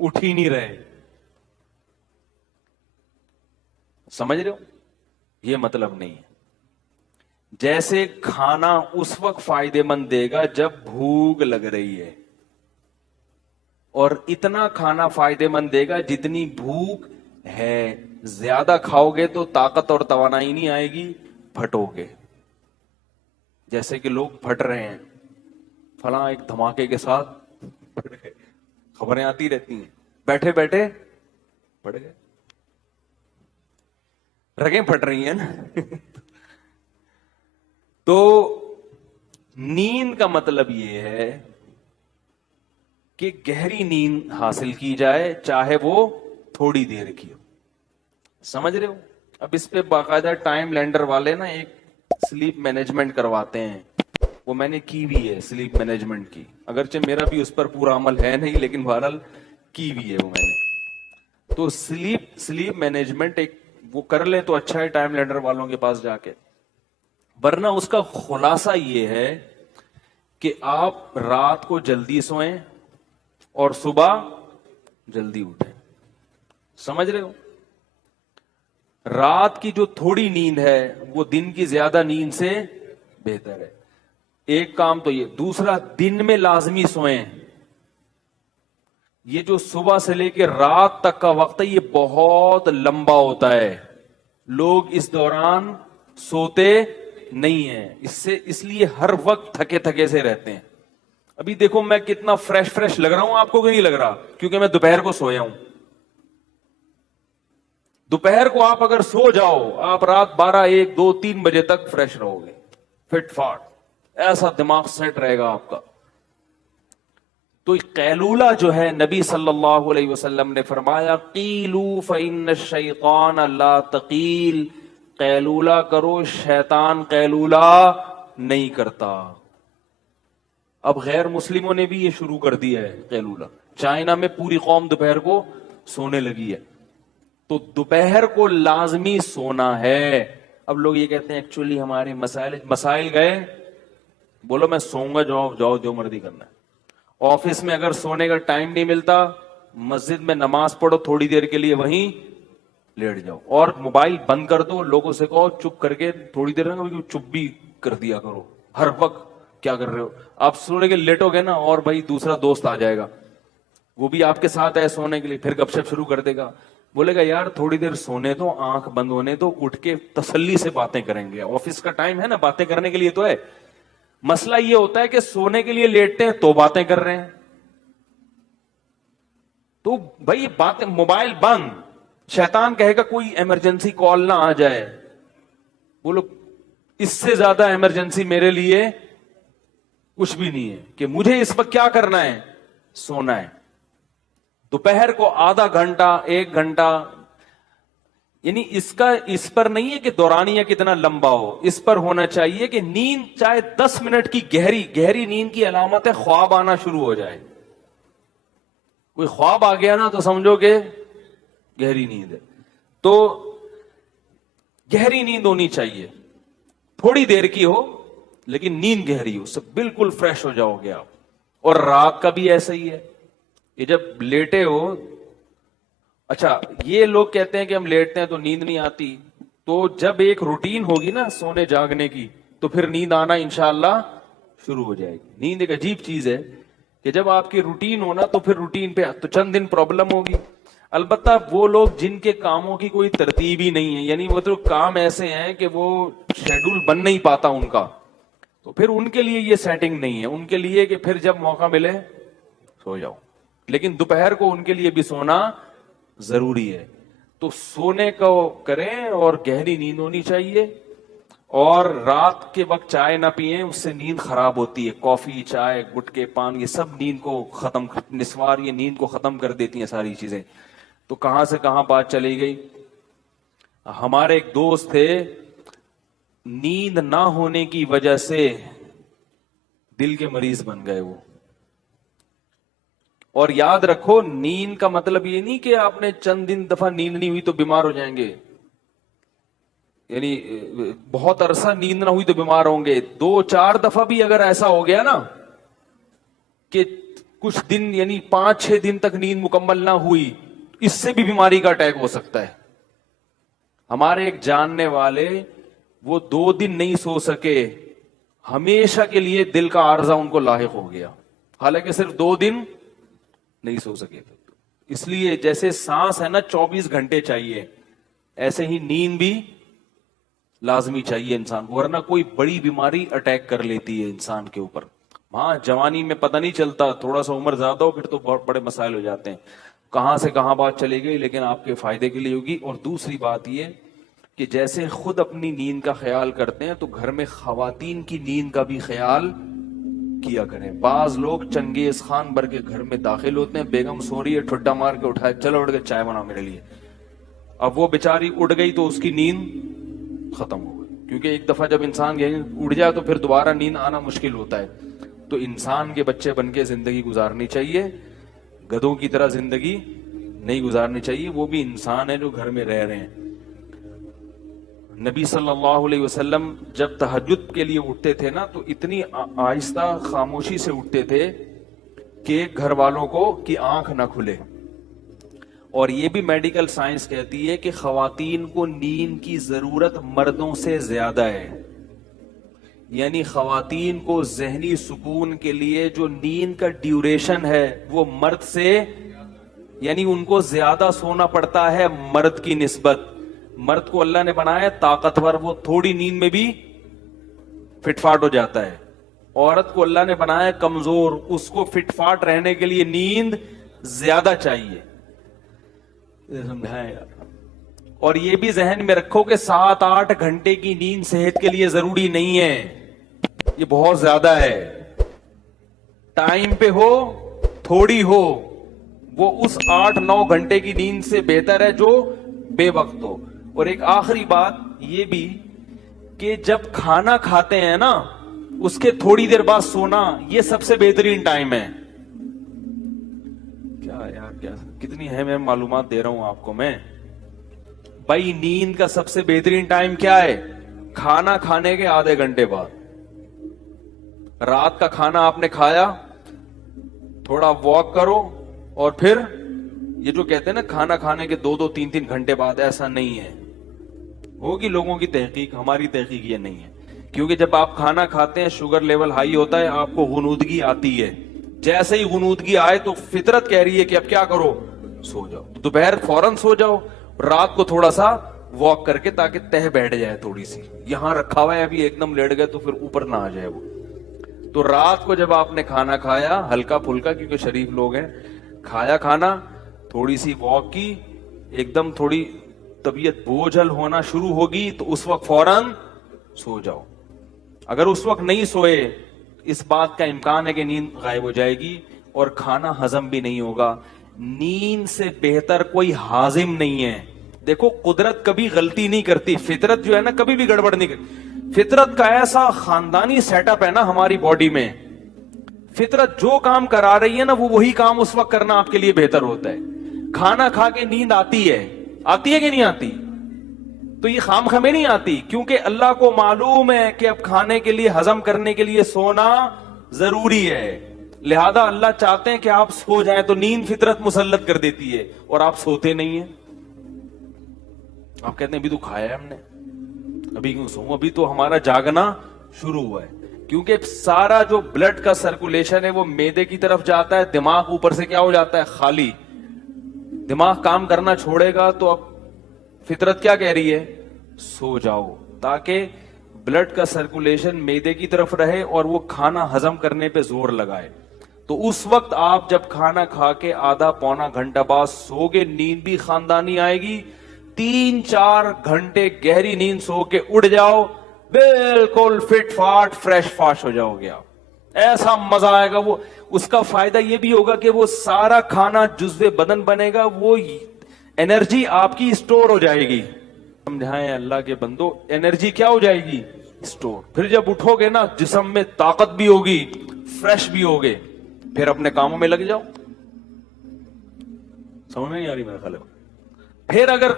اٹھ ہی نہیں رہے. سمجھ رہے ہو؟ یہ مطلب نہیں ہے. جیسے کھانا اس وقت فائدے مند دے گا جب بھوک لگ رہی ہے، اور اتنا کھانا فائدے مند دے گا جتنی بھوک ہے. زیادہ کھاؤ گے تو طاقت اور توانائی نہیں آئے گی، پھٹو گے. جیسے کہ لوگ پھٹ رہے ہیں، فلاں ایک دھماکے کے ساتھ پھٹ گئے، خبریں آتی رہتی ہیں، بیٹھے بیٹھے پھٹ گئے. رگیں پھٹ رہی ہیں نا. تو نیند کا مطلب یہ ہے کہ گہری نیند حاصل کی جائے، چاہے وہ تھوڑی دیر کی ہو. سمجھ رہے ہو؟ اب اس پہ باقاعدہ ٹائم لینڈر والے نا ایک سلیپ مینجمنٹ کرواتے ہیں، وہ میں نے کی بھی ہے سلیپ مینجمنٹ کی، اگرچہ میرا بھی اس پر پورا عمل ہے نہیں، لیکن بہرحال کی بھی ہے وہ میں نے. تو سلیپ مینجمنٹ ایک وہ کر لے تو اچھا ہے ٹائم لینڈر والوں کے پاس جا کے. ورنہ اس کا خلاصہ یہ ہے کہ آپ رات کو جلدی سوئیں اور صبح جلدی اٹھیں. سمجھ رہے ہو؟ رات کی جو تھوڑی نیند ہے وہ دن کی زیادہ نیند سے بہتر ہے. ایک کام تو یہ. دوسرا، دن میں لازمی سوئیں. یہ جو صبح سے لے کے رات تک کا وقت ہے یہ بہت لمبا ہوتا ہے، لوگ اس دوران سوتے نہیں ہیں، اس لیے ہر وقت تھکے تھکے سے رہتے ہیں. ابھی دیکھو میں کتنا فریش لگ رہا ہوں آپ کو کہ نہیں لگ رہا؟ کیونکہ میں دوپہر کو سویا ہوں. دوپہر کو آپ اگر سو جاؤ آپ رات 12 1 2 3 بجے تک فریش رہو گے، فٹ فاٹ، ایسا دماغ سیٹ رہے گا آپ کا. تو قیلولہ جو ہے نبی صلی اللہ علیہ وسلم نے فرمایا قیلو فإن الشیطان لا تقیل، قیلولہ کرو، شیطان قیلولہ نہیں کرتا. اب غیر مسلموں نے بھی یہ شروع کر دیا ہے قیلولہ. چائنا میں پوری قوم دوپہر کو سونے لگی ہے. تو دوپہر کو لازمی سونا ہے. اب لوگ یہ کہتے ہیں ایکچولی ہمارے مسائل گئے، بولو میں سوؤں گا، جاؤ جو مرضی کرنا ہے. آفس میں اگر سونے کا ٹائم نہیں ملتا، مسجد میں نماز پڑھو تھوڑی دیر کے لیے وہیں لیٹ جاؤ، اور موبائل بند کر دو. لوگوں سے کہو چپ کر کے تھوڑی دیر چپ بھی کر دیا کرو. ہر وقت کیا کر رہے ہو آپ؟ سونے کے لیٹو گے نا اور بھائی دوسرا دوست آ جائے گا، وہ بھی آپ کے ساتھ ہے سونے کے لیے، پھر گپ شپ شروع کر دے گا. بولے گا یار تھوڑی دیر سونے دو، آنکھ بند ہونے دو، اٹھ کے تسلی سے باتیں کریں گے. آفس کا ٹائم ہے نا، باتیں کرنے کے لیے تو ہے. مسئلہ یہ ہوتا ہے کہ سونے کے لیے لیٹتے ہیں تو باتیں کر رہے ہیں. تو بھائی باتیں، موبائل بند. شیطان کہے گا کوئی ایمرجنسی کال نہ آ جائے. بولو اس سے زیادہ ایمرجنسی میرے لیے کچھ بھی نہیں ہے کہ مجھے اس وقت کیا کرنا ہے، سونا ہے. دوپہر کو آدھا گھنٹہ 1 گھنٹہ، یعنی اس پر نہیں ہے کہ دورانیہ کتنا لمبا ہو، اس پر ہونا چاہیے کہ نیند چاہے 10 منٹ کی گہری نیند کی علامت ہے خواب آنا شروع ہو جائے. کوئی خواب آ گیا نا تو سمجھو کہ گہری نیند ہے. تو گہری نیند ہونی چاہیے، تھوڑی دیر کی ہو لیکن نیند گہری ہو، سب بالکل فریش ہو جاؤ گے آپ. اور رات کا بھی ایسا ہی ہے، یہ جب لیٹے ہو اچھا یہ لوگ کہتے ہیں کہ ہم لیٹتے ہیں تو نیند نہیں آتی، تو جب ایک روٹین ہوگی نا سونے جاگنے کی تو پھر نیند آنا انشاءاللہ شروع ہو جائے گی۔ نیند ایک عجیب چیز ہے کہ جب آپ کی روٹین ہونا تو پھر روٹین پہ تو چند دن پرابلم ہوگی۔ البتہ وہ لوگ جن کے کاموں کی کوئی ترتیب ہی نہیں ہے، یعنی وہ تو کام ایسے ہیں کہ وہ شیڈول بن نہیں پاتا ان کا، تو پھر ان کے لیے یہ سیٹنگ نہیں ہے، ان کے لیے کہ پھر جب موقع ملے سو جاؤ، لیکن دوپہر کو ان کے لیے بھی سونا ضروری ہے۔ تو سونے کو کریں اور گہری نیند ہونی چاہیے، اور رات کے وقت چائے نہ پیئیں، اس سے نیند خراب ہوتی ہے۔ کافی، چائے، گٹکے، پان، یہ سب نیند کو ختم، نسوار یہ نیند کو ختم کر دیتی ہیں ساری چیزیں۔ تو کہاں سے کہاں بات چلی گئی۔ ہمارے ایک دوست تھے، نیند نہ ہونے کی وجہ سے دل کے مریض بن گئے وہ۔ اور یاد رکھو نیند کا مطلب یہ نہیں کہ آپ نے چند دن دفعہ نیند نہیں ہوئی تو بیمار ہو جائیں گے، یعنی بہت عرصہ نیند نہ ہوئی تو بیمار ہوں گے۔ 2-4 دفعہ بھی اگر ایسا ہو گیا نا کہ کچھ دن یعنی 5-6 دن تک نیند مکمل نہ ہوئی، اس سے بھی بیماری کا اٹیک ہو سکتا ہے۔ ہمارے ایک جاننے والے وہ 2 دن نہیں سو سکے، ہمیشہ کے لیے دل کا عارضہ ان کو لاحق ہو گیا، حالانکہ صرف 2 دن نہیں سو سکے تھے۔ اس لیے جیسے سانس ہے نا 24 گھنٹے چاہیے، ایسے ہی نیند بھی لازمی چاہیے انسان کو، ورنہ کوئی بڑی بیماری اٹیک کر لیتی ہے انسان کے اوپر۔ ہاں جوانی میں پتہ نہیں چلتا، تھوڑا سا عمر زیادہ ہو پھر تو بہت بڑے مسائل ہو جاتے ہیں۔ کہاں سے کہاں بات چلی گئی، لیکن آپ کے فائدے کے لیے ہوگی۔ اور دوسری بات یہ کہ جیسے خود اپنی نیند کا خیال کرتے ہیں تو گھر میں خواتین کی نیند کا بھی خیال کیا کریں۔ بعض لوگ چنگیز خان بھر کے گھر میں داخل ہوتے ہیں، بیگم سو رہی ہے، ٹھڈا مار کے اٹھائے، چلو اٹھ کے چائے بنا میرے لیے۔ اب وہ بیچاری اٹھ گئی تو اس کی نیند ختم ہو گئی، کیونکہ ایک دفعہ جب انسان اٹھ جائے تو پھر دوبارہ نیند آنا مشکل ہوتا ہے۔ تو انسان کے بچے بن کے زندگی گزارنی چاہیے، گدھوں کی طرح زندگی نہیں گزارنی چاہیے، وہ بھی انسان ہے جو گھر میں رہ رہے ہیں۔ نبی صلی اللہ علیہ وسلم جب تہجد کے لیے اٹھتے تھے نا تو اتنی آہستہ خاموشی سے اٹھتے تھے کہ گھر والوں کو کی آنکھ نہ کھلے۔ اور یہ بھی میڈیکل سائنس کہتی ہے کہ خواتین کو نیند کی ضرورت مردوں سے زیادہ ہے، یعنی خواتین کو ذہنی سکون کے لیے جو نیند کا ڈیوریشن ہے وہ مرد سے، یعنی ان کو زیادہ سونا پڑتا ہے مرد کی نسبت۔ مرد کو اللہ نے بنایا طاقتور، وہ تھوڑی نیند میں بھی فٹ فاٹ ہو جاتا ہے۔ عورت کو اللہ نے بنایا کمزور، اس کو فٹ فاٹ رہنے کے لیے نیند زیادہ چاہیے۔ سمجھائیں یار۔ اور یہ بھی ذہن میں رکھو کہ 7-8 گھنٹے کی نیند صحت کے لیے ضروری نہیں ہے، یہ بہت زیادہ ہے۔ ٹائم پہ ہو تھوڑی ہو، وہ اس 8-9 گھنٹے کی نیند سے بہتر ہے جو بے وقت ہو۔ اور ایک آخری بات یہ بھی کہ جب کھانا کھاتے ہیں نا اس کے تھوڑی دیر بعد سونا، یہ سب سے بہترین ٹائم ہے۔ کیا یار، کیا کتنی اہم معلومات دے رہا ہوں آپ کو میں۔ بھائی نیند کا سب سے بہترین ٹائم کیا ہے؟ کھانا کھانے کے آدھے گھنٹے بعد۔ رات کا کھانا آپ نے کھایا، تھوڑا واک کرو، اور پھر یہ جو کہتے ہیں نا کھانا کھانے کے 2-3 گھنٹے بعد، ایسا نہیں ہے۔ ہوگی لوگوں کی تحقیق، ہماری تحقیق یہ نہیں ہے، کیونکہ جب آپ کھانا کھاتے ہیں شوگر لیول ہائی ہوتا ہے، آپ کو غنودگی آتی ہے۔ جیسے ہی غنودگی آئے تو فطرت کہہ رہی ہے کہ اب کیا کرو، سو جاؤ۔ دوپہر فوراً سو جاؤ، رات کو تھوڑا سا واک کر کے تاکہ تہ بیٹھ جائے تھوڑی سی، یہاں رکھا ہوا ہے ابھی ایک دم لیٹ گئے تو پھر اوپر نہ آ جائے وہ۔ تو رات کو جب آپ نے کھانا کھایا ہلکا پھلکا، کیونکہ شریف لوگ ہیں، کھایا کھانا، تھوڑی سی واک کی، ایک دم تھوڑی طبیعت بوجھل ہونا شروع ہوگی تو اس وقت فوراً سو جاؤ۔ اگر اس وقت نہیں سوئے، اس بات کا امکان ہے کہ نیند غائب ہو جائے گی اور کھانا ہضم بھی نہیں ہوگا۔ نیند سے بہتر کوئی ہاضم نہیں ہے۔ دیکھو قدرت کبھی غلطی نہیں کرتی، فطرت جو ہے نا کبھی بھی گڑبڑ نہیں کرتی۔ فطرت کا ایسا خاندانی سیٹ اپ ہے نا ہماری باڈی میں، فطرت جو کام کرا رہی ہے نا وہ وہی کام اس وقت کرنا آپ کے لیے بہتر ہوتا ہے۔ کھانا کھا کے نیند آتی ہے کہ نہیں آتی؟ تو یہ خام خمیں نہیں آتی، کیونکہ اللہ کو معلوم ہے کہ اب کھانے کے لیے، ہضم کرنے کے لیے سونا ضروری ہے، لہذا اللہ چاہتے ہیں کہ آپ سو جائیں تو نیند فطرت مسلط کر دیتی ہے اور آپ سوتے نہیں ہیں. آپ کہتے ہیں ابھی تو کھایا ہے ہم نے, ابھی کیوں سوؤں, ابھی تو ہمارا جاگنا شروع ہوا ہے. کیونکہ سارا جو بلڈ کا سرکولیشن ہے وہ معدے کی طرف جاتا ہے, دماغ اوپر سے کیا ہو جاتا ہے, خالی. دماغ کام کرنا چھوڑے گا تو اب فطرت کیا کہہ رہی ہے, سو جاؤ, تاکہ بلڈ کا سرکولیشن معدے کی طرف رہے اور وہ کھانا ہضم کرنے پہ زور لگائے. تو اس وقت آپ جب کھانا کھا کے آدھا پونا گھنٹہ بعد سو گے, نیند بھی خاندانی آئے گی, 3-4 گھنٹے گہری نیند سو کے اٹھ جاؤ, بالکل فٹ فاٹ فریش فاش ہو جاؤ گے آپ. ایسا مزہ آئے گا. وہ اس کا فائدہ یہ بھی ہوگا کہ وہ سارا کھانا جزو بدن بنے گا, وہ انرجی آپ کی اسٹور ہو جائے گی. سمجھائیں اللہ کے بندو, انرجی کیا ہو جائے گی, اسٹور. پھر جب اٹھو گے نا, جسم میں طاقت بھی ہوگی, فریش بھی ہوگے, پھر اپنے کاموں میں لگ جاؤ. سمجھ میں نہیں آ رہی میرا خیال ہے. پھر اگر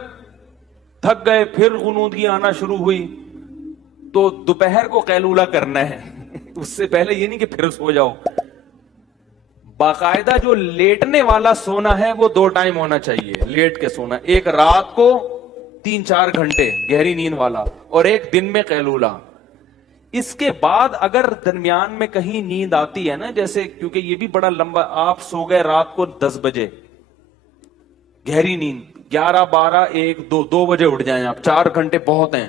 تھک گئے, پھر غنودگی آنا شروع ہوئی, تو دوپہر کو قیلولہ کرنا ہے. اس سے پہلے یہ نہیں کہ پھر سو جاؤ. باقاعدہ جو لیٹنے والا سونا ہے وہ 2 ٹائم ہونا چاہیے. لیٹ کے سونا, ایک رات کو 3-4 گھنٹے گہری نیند والا, اور ایک دن میں قیلولہ. اس کے بعد اگر درمیان میں کہیں نیند آتی ہے نا, جیسے کیونکہ یہ بھی بڑا لمبا, آپ سو گئے رات کو 10 بجے گہری نیند, 11, 12, 1, 2 بجے اٹھ جائیں آپ, 4 گھنٹے بہت ہیں.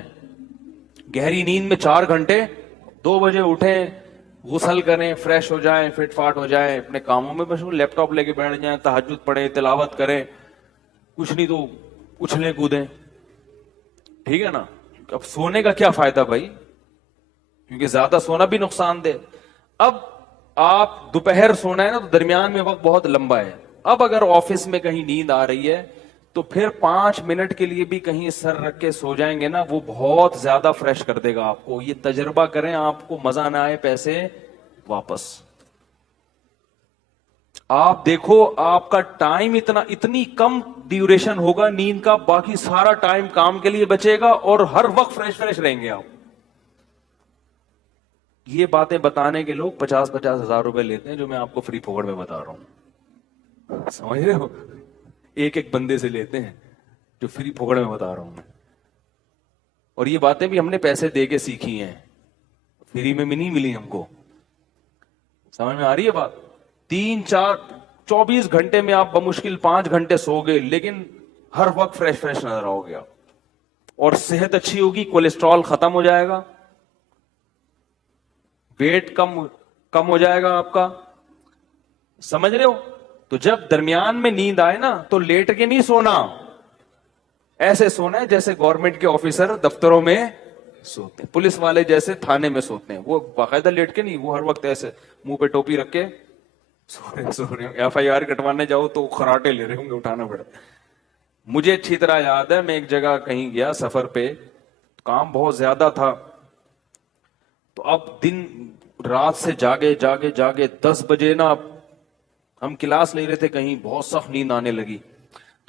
گہری نیند میں 4 گھنٹے, 2 بجے اٹھیں, غسل کریں, فریش ہو جائیں, فٹ فاٹ ہو جائیں, اپنے کاموں میں مشغول, لیپ ٹاپ لے کے بیٹھ جائیں, تہجد پڑھیں, تلاوت کریں, کچھ نہیں تو اچھلیں کودیں. ٹھیک ہے نا. اب سونے کا کیا فائدہ بھائی, کیونکہ زیادہ سونا بھی نقصان دہ. اب آپ دوپہر سونا ہے نا, تو درمیان میں وقت بہت لمبا ہے. اب اگر آفس میں کہیں نیند آ رہی ہے تو پھر 5 منٹ کے لیے بھی کہیں سر رکھ کے سو جائیں گے نا, وہ بہت زیادہ فریش کر دے گا آپ کو. یہ تجربہ کریں, آپ کو مزہ نہ آئے پیسے واپس. آپ دیکھو آپ کا ٹائم اتنی کم ڈیوریشن ہوگا نیند کا, باقی سارا ٹائم کام کے لیے بچے گا اور ہر وقت فریش رہیں گے آپ. یہ باتیں بتانے کے لوگ 50-50 ہزار روپے لیتے ہیں, جو میں آپ کو فری پھوکڑ میں بتا رہا ہوں. سمجھ رہے ہو, ایک بندے سے لیتے ہیں, جو فری پھوکڑ میں بتا رہا ہوں میں. اور یہ باتیں بھی ہم نے پیسے دے کے سیکھی ہیں, فری میں نہیں ملی ہم کو. سمجھ میں آ رہی ہے بات. 3-4-24 گھنٹے میں آپ بمشکل 5 گھنٹے سو گے, لیکن ہر وقت فریش نظر آؤ گے آپ, اور صحت اچھی ہوگی, کولیسٹرول ختم ہو جائے گا, ویٹ کم ہو جائے گا آپ کا. سمجھ رہے ہو. تو جب درمیان میں نیند آئے نا, تو لیٹ کے نہیں سونا, ایسے سونا ہے جیسے گورنمنٹ کے آفیسر دفتروں میں سوتے ہیں, پولیس والے جیسے تھانے میں سوتے ہیں. وہ باقاعدہ لیٹ کے نہیں, وہ ہر وقت ایسے منہ پہ ٹوپی رکھ کے سو رہے. FIR کٹوانے جاؤ تو خراٹے لے رہے ہوں گے, اٹھانا پڑا. مجھے اچھی طرح یاد ہے, میں ایک جگہ کہیں گیا سفر پہ, کام بہت زیادہ تھا, تو اب دن رات سے جاگے 10 بجے نا ہم کلاس لے رہے تھے کہیں, بہت سخت نیند آنے لگی.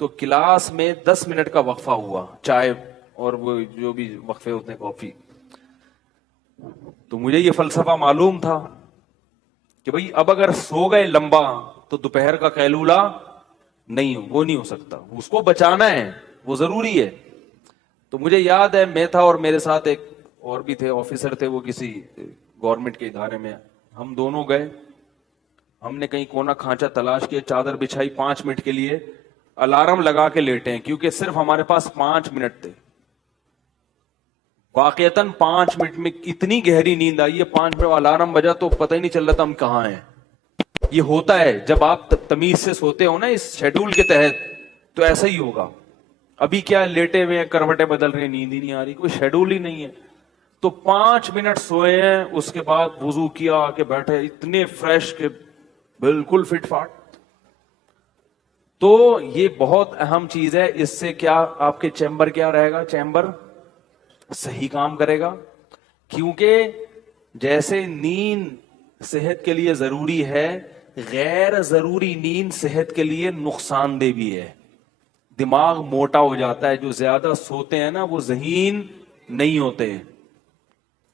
تو کلاس میں 10 منٹ کا وقفہ ہوا, چائے اور وہ جو بھی وقفے ہوتے ہیں کافی. تو مجھے یہ فلسفہ معلوم تھا کہ بھئی اب اگر سو گئے لمبا تو دوپہر کا قیلولہ وہ نہیں ہو سکتا, اس کو بچانا ہے, وہ ضروری ہے. تو مجھے یاد ہے, میں تھا اور میرے ساتھ ایک اور بھی تھے, آفیسر تھے, وہ کسی گورنمنٹ کے ادارے میں. ہم دونوں گئے, ہم نے کہیں کونا کھانچا تلاش کیا, چادر بچھائی, 5 منٹ کے لیے الارم لگا کے لیٹے ہیں, کیونکہ صرف ہمارے پاس 5 منٹ تھے. واقعتاً 5 منٹ میں اتنی گہری نیند آئی ہے, 5 منٹ الارم بجا تو پتہ ہی نہیں چل رہا تھا ہم کہاں ہیں. یہ ہوتا ہے جب آپ تمیز سے سوتے ہو نا اس شیڈول کے تحت, تو ایسا ہی ہوگا. ابھی کیا لیٹے ہوئے, کروٹیں بدل رہے, نیند ہی نہیں آ رہی, کوئی شیڈول ہی نہیں ہے. تو 5 منٹ سوئے ہیں, اس کے بعد وضو کیا, آ کے بیٹھے, اتنے فریش کہ بالکل فٹ فاٹ. تو یہ بہت اہم چیز ہے. اس سے کیا آپ کے چیمبر کیا رہے گا, چیمبر صحیح کام کرے گا. کیونکہ جیسے نیند صحت کے لیے ضروری ہے, غیر ضروری نیند صحت کے لیے نقصان دہ بھی ہے. دماغ موٹا ہو جاتا ہے, جو زیادہ سوتے ہیں نا وہ ذہین نہیں ہوتے,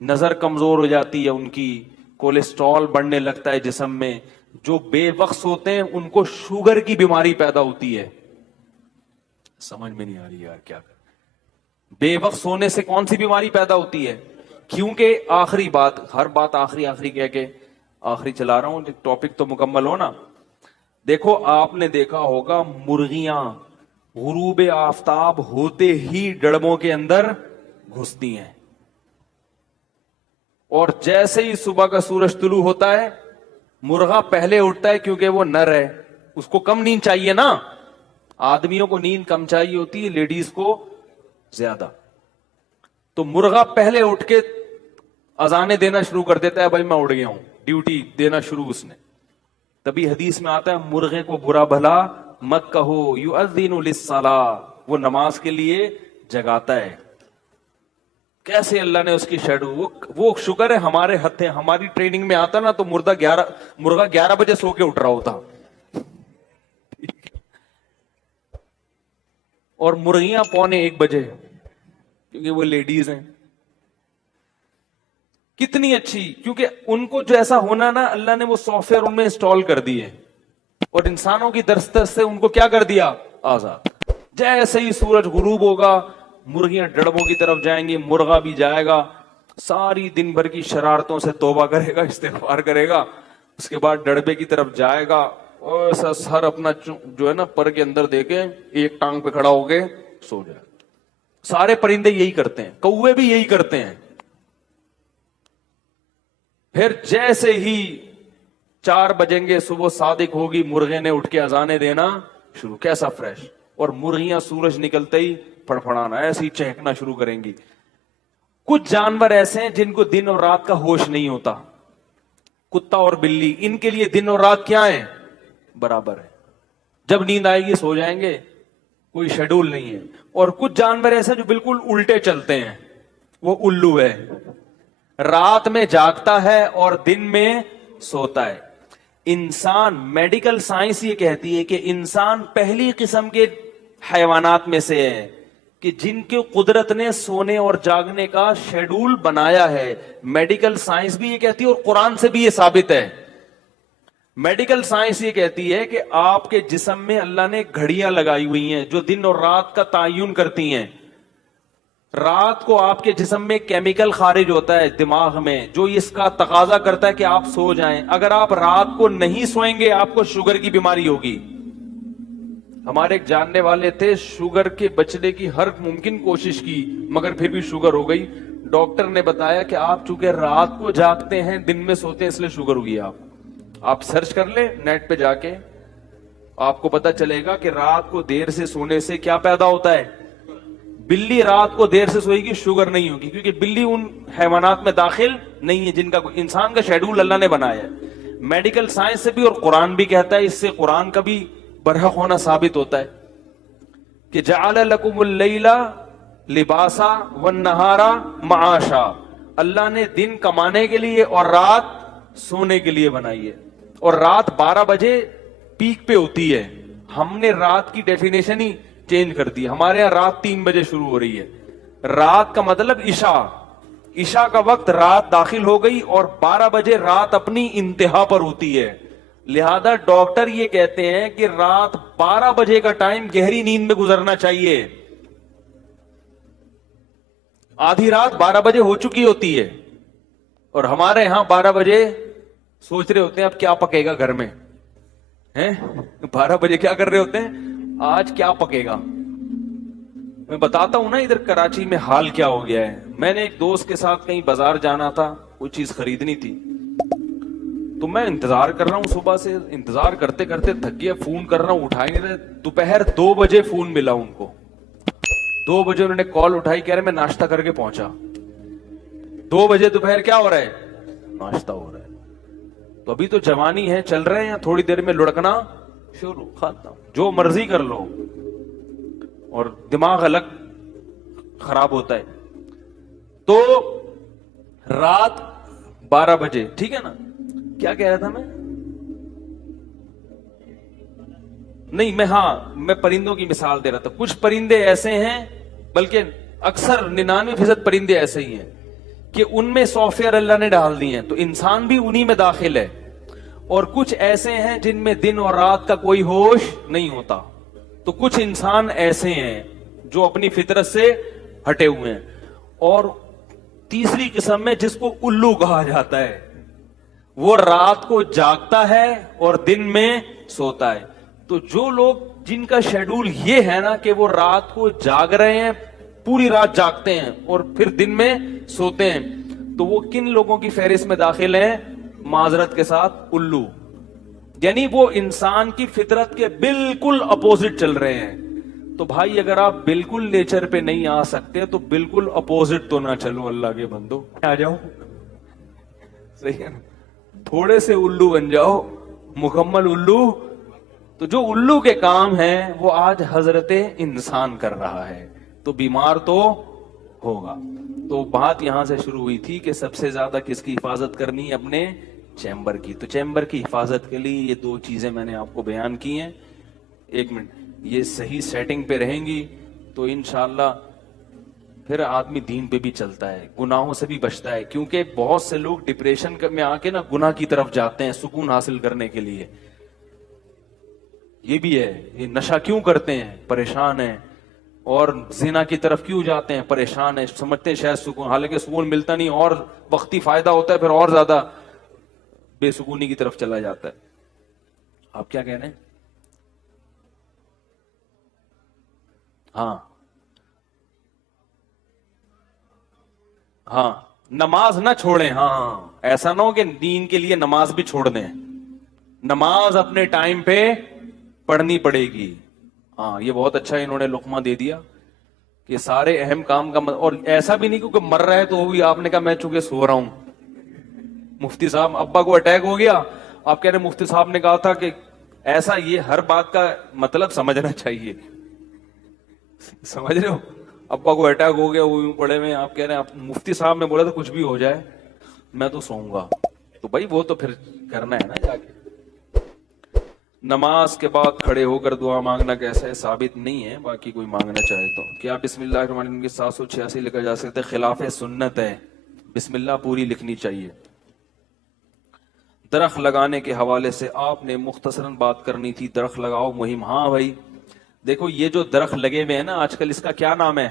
نظر کمزور ہو جاتی ہے ان کی, کولیسٹرول بڑھنے لگتا ہے جسم میں, جو بے وقت سوتے ہیں ان کو شوگر کی بیماری پیدا ہوتی ہے. سمجھ میں نہیں آ رہی یار کیا کر. بے وقت سونے سے کون سی بیماری پیدا ہوتی ہے؟ کیونکہ آخری بات، ہر بات آخری کہہ کے آخری چلا رہا ہوں، ٹاپک تو مکمل ہو نا. دیکھو آپ نے دیکھا ہوگا مرغیاں غروب آفتاب ہوتے ہی ڈڑبوں کے اندر گھستی ہیں، اور جیسے ہی صبح کا سورج طلوع ہوتا ہے مرغا پہلے اٹھتا ہے، کیونکہ وہ نر ہے، اس کو کم نیند چاہیے نا. آدمیوں کو نیند کم چاہیے ہوتی ہے، لیڈیز کو زیادہ. تو مرغا پہلے اٹھ کے اذانیں دینا شروع کر دیتا ہے، بھائی میں اٹھ گیا ہوں، ڈیوٹی دینا شروع اس نے. تبھی حدیث میں آتا ہے مرغے کو برا بھلا مت کہو، یؤذن للصلاۃ، وہ نماز کے لیے جگاتا ہے. کیسے اللہ نے اس کی شیڈو، وہ شکر ہے ہمارے ہتھے، ہماری ٹریننگ میں آتا نا تو مرغا 11 بجے سو کے اٹھ رہا ہوتا. اور مرغیاں 1:45 بجے، کیونکہ وہ لیڈیز ہیں. کتنی اچھی، کیونکہ ان کو جو ایسا ہونا نا اللہ نے وہ سافٹ ویئر ان میں انسٹال کر دیے، اور انسانوں کی دسترس سے ان کو کیا کر دیا؟ آزاد. جیسے ہی سورج غروب ہوگا مرغیاں ڈڑبوں کی طرف جائیں گی، مرغا بھی جائے گا، ساری دن بھر کی شرارتوں سے توبہ کرے گا، استغفار کرے گا، اس کے بعد ڈڑبے کی طرف جائے گا، اور ایسا سر اپنا جو ہے نا پر کے اندر دے کے ایک ٹانگ پہ کھڑا ہو کے سو جائے. سارے پرندے یہی کرتے ہیں، کوے بھی یہی کرتے ہیں. پھر جیسے ہی 4 بجیں گے، صبح صادق ہوگی، مرغے نے اٹھ کے اذانے دینا شروع. کیسا فریش. اور مرغیاں سورج نکلتے ہی پھڑپھڑانا، ایسے ہی چہکنا شروع کریں گی. کچھ جانور ایسے ہیں جن کو دن اور رات کا ہوش نہیں ہوتا. کتا اور بلی، ان کے لیے دن اور رات کیا ہے؟ برابر ہے. جب نیند آئے گی سو جائیں گے، کوئی شیڈول نہیں ہے. اور کچھ جانور ایسے جو بالکل الٹے چلتے ہیں، وہ الو ہے، رات میں جاگتا ہے اور دن میں سوتا ہے. انسان، میڈیکل سائنس یہ کہتی ہے کہ انسان پہلی قسم کے حیوانات میں سے ہے کہ جن کے قدرت نے سونے اور جاگنے کا شیڈول بنایا ہے. میڈیکل سائنس بھی یہ کہتی ہے اور قرآن سے بھی یہ ثابت ہے. میڈیکل سائنس یہ کہتی ہے کہ آپ کے جسم میں اللہ نے گھڑیاں لگائی ہوئی ہیں جو دن اور رات کا تعین کرتی ہیں. رات کو آپ کے جسم میں کیمیکل خارج ہوتا ہے دماغ میں جو اس کا تقاضا کرتا ہے کہ آپ سو جائیں. اگر آپ رات کو نہیں سوئیں گے آپ کو شوگر کی بیماری ہوگی. ہمارے ایک جاننے والے تھے، شوگر کے بچنے کی ہر ممکن کوشش کی مگر پھر بھی شوگر ہو گئی. ڈاکٹر نے بتایا کہ آپ چونکہ رات کو جاگتے ہیں دن میں سوتے ہیں اس لیے شوگر ہوئی. آپ سرچ کر لیں نیٹ پہ جا کے، آپ کو پتا چلے گا کہ رات کو دیر سے سونے سے کیا پیدا ہوتا ہے. بلی رات کو دیر سے سوئے گی، شوگر نہیں ہوگی، کیونکہ بلی ان حیوانات میں داخل نہیں ہے جن کا انسان کا شیڈول اللہ نے بنایا ہے. میڈیکل سائنس سے بھی اور قرآن بھی کہتا ہے، اس سے قرآن کا بھی برحق ہونا ثابت ہوتا ہے کہ جعل لکم اللیل لباسا والنہار معاشا، اللہ نے دن کمانے کے لیے اور رات سونے کے لیے بنائی ہے. اور رات 12 بجے پیک پہ ہوتی ہے. ہم نے رات کی ڈیفینیشن ہی چینج کر دی. ہمارے یہاں رات 3 بجے شروع ہو رہی ہے. رات کا مطلب عشاء کا وقت رات داخل ہو گئی، اور 12 بجے رات اپنی انتہا پر ہوتی ہے. لہذا ڈاکٹر یہ کہتے ہیں کہ رات 12 بجے کا ٹائم گہری نیند میں گزرنا چاہیے. آدھی رات 12 بجے ہو چکی ہوتی ہے، اور ہمارے یہاں 12 بجے سوچ رہے ہوتے ہیں اب کیا پکے گا گھر میں. 12 بجے کیا کر رہے ہوتے ہیں؟ آج کیا پکے گا. میں بتاتا ہوں نا ادھر کراچی میں حال کیا ہو گیا ہے. میں نے ایک دوست کے ساتھ کہیں بازار جانا تھا، کوئی چیز خریدنی تھی، تو میں انتظار کر رہا ہوں، صبح سے انتظار کرتے کرتے تھک گیا، فون کر رہا ہوں اٹھا ہی نہیں رہے. دوپہر 2 بجے فون ملا ان کو، 2 بجے انہوں نے کال اٹھائی، کہہ رہے میں ناشتہ کر کے پہنچا. 2 بجے دوپہر کیا ہو رہا ہے؟ ناشتہ ہو رہا ہے. تو ابھی تو جوانی ہے، چل رہے ہیں، تھوڑی دیر میں لڑکنا شروع، ختم، جو مرضی کر لو، اور دماغ الگ خراب ہوتا ہے. تو رات 12 بجے، ٹھیک ہے نا. کیا کہہ رہا تھا میں؟ نہیں، میں پرندوں کی مثال دے رہا تھا. کچھ پرندے ایسے ہیں، بلکہ اکثر 99% پرندے ایسے ہی ہیں کہ ان میں سافٹ ویئر اللہ نے ڈال دی ہیں، تو انسان بھی انہی میں داخل ہے. اور کچھ ایسے ہیں جن میں دن اور رات کا کوئی ہوش نہیں ہوتا. تو کچھ انسان ایسے ہیں جو اپنی فطرت سے ہٹے ہوئے ہیں. اور تیسری قسم میں جس کو الو کہا جاتا ہے, وہ رات کو جاگتا ہے اور دن میں سوتا ہے. تو جو لوگ جن کا شیڈول یہ ہے نا کہ وہ رات کو جاگ رہے ہیں, پوری رات جاگتے ہیں اور پھر دن میں سوتے ہیں, تو وہ کن لوگوں کی فہرست میں داخل ہیں؟ معذرت کے ساتھ الو. یعنی وہ انسان کی فطرت کے بالکل اپوزٹ چل رہے ہیں. تو بھائی اگر آپ بالکل نیچر پہ نہیں آ سکتے تو بالکل اپوزٹ تو نہ چلو, اللہ کے بندو آ جاؤ, صحیح ہے نا, تھوڑے سے الو بن جاؤ, مکمل الو. تو جو الو کے کام ہیں وہ آج حضرت انسان کر رہا ہے, تو بیمار تو ہوگا. تو بات یہاں سے شروع ہوئی تھی کہ سب سے زیادہ کس کی حفاظت کرنی ہے؟ اپنے چیمبر کی. تو چیمبر کی حفاظت کے لیے یہ دو چیزیں میں نے آپ کو بیان کی ہیں. ایک منٹ, یہ صحیح سیٹنگ پہ رہیں گی تو انشاءاللہ پھر آدمی دین پہ بھی چلتا ہے, گناہوں سے بھی بچتا ہے. کیونکہ بہت سے لوگ ڈپریشن میں آ کے نا گناہ کی طرف جاتے ہیں سکون حاصل کرنے کے لیے. یہ بھی ہے, یہ نشہ کیوں کرتے ہیں؟ پریشان ہیں. اور زنا کی طرف کیوں جاتے ہیں؟ پریشان ہیں, سمجھتے ہیں شاید سکون, حالانکہ سکون ملتا نہیں, اور وقتی فائدہ ہوتا ہے, پھر اور زیادہ بے سکونی کی طرف چلا جاتا ہے. آپ کیا کہہ رہے ہیں؟ ہاں ہاں, نماز نہ چھوڑیں. ہاں, ایسا نہ ہو کہ دین کے لیے نماز بھی چھوڑ دیں. نماز اپنے ٹائم پہ پڑھنی پڑے گی. ہاں, یہ بہت اچھا انہوں نے لقمہ دے دیا کہ سارے اہم کام کا اور ایسا بھی نہیں کیونکہ مر رہا ہے تو وہ بھی آپ نے کہا میں چونکہ سو رہا ہوں. مفتی صاحب ابا کو اٹیک ہو گیا, آپ کہہ رہے مفتی صاحب نے کہا تھا کہ ایسا, یہ ہر بات کا مطلب سمجھنا چاہیے. سمجھ رہے ہو, ابا کو اٹیک ہو گیا, وہ پڑے میں, آپ کہہ رہے ہیں مفتی صاحب نے بولا تھا کچھ بھی ہو جائے میں تو سوؤں گا. تو بھائی وہ تو پھر کرنا ہے نا جا کے. نماز کے بعد کھڑے ہو کر دعا مانگنا کیسا ہے؟ ثابت نہیں ہے, باقی کوئی مانگنا چاہے تو. کیا بسم اللہ الرحمن الرحیم کی 786 لکھا جا سکتا ہے؟ خلاف سنت ہے, بسم اللہ پوری لکھنی چاہیے. درخت لگانے کے حوالے سے آپ نے مختصراً بات کرنی تھی, درخت لگاؤ مہم. ہاں بھائی دیکھو, یہ جو درخت لگے ہوئے ہیں نا آج کل, اس کا کیا نام ہے؟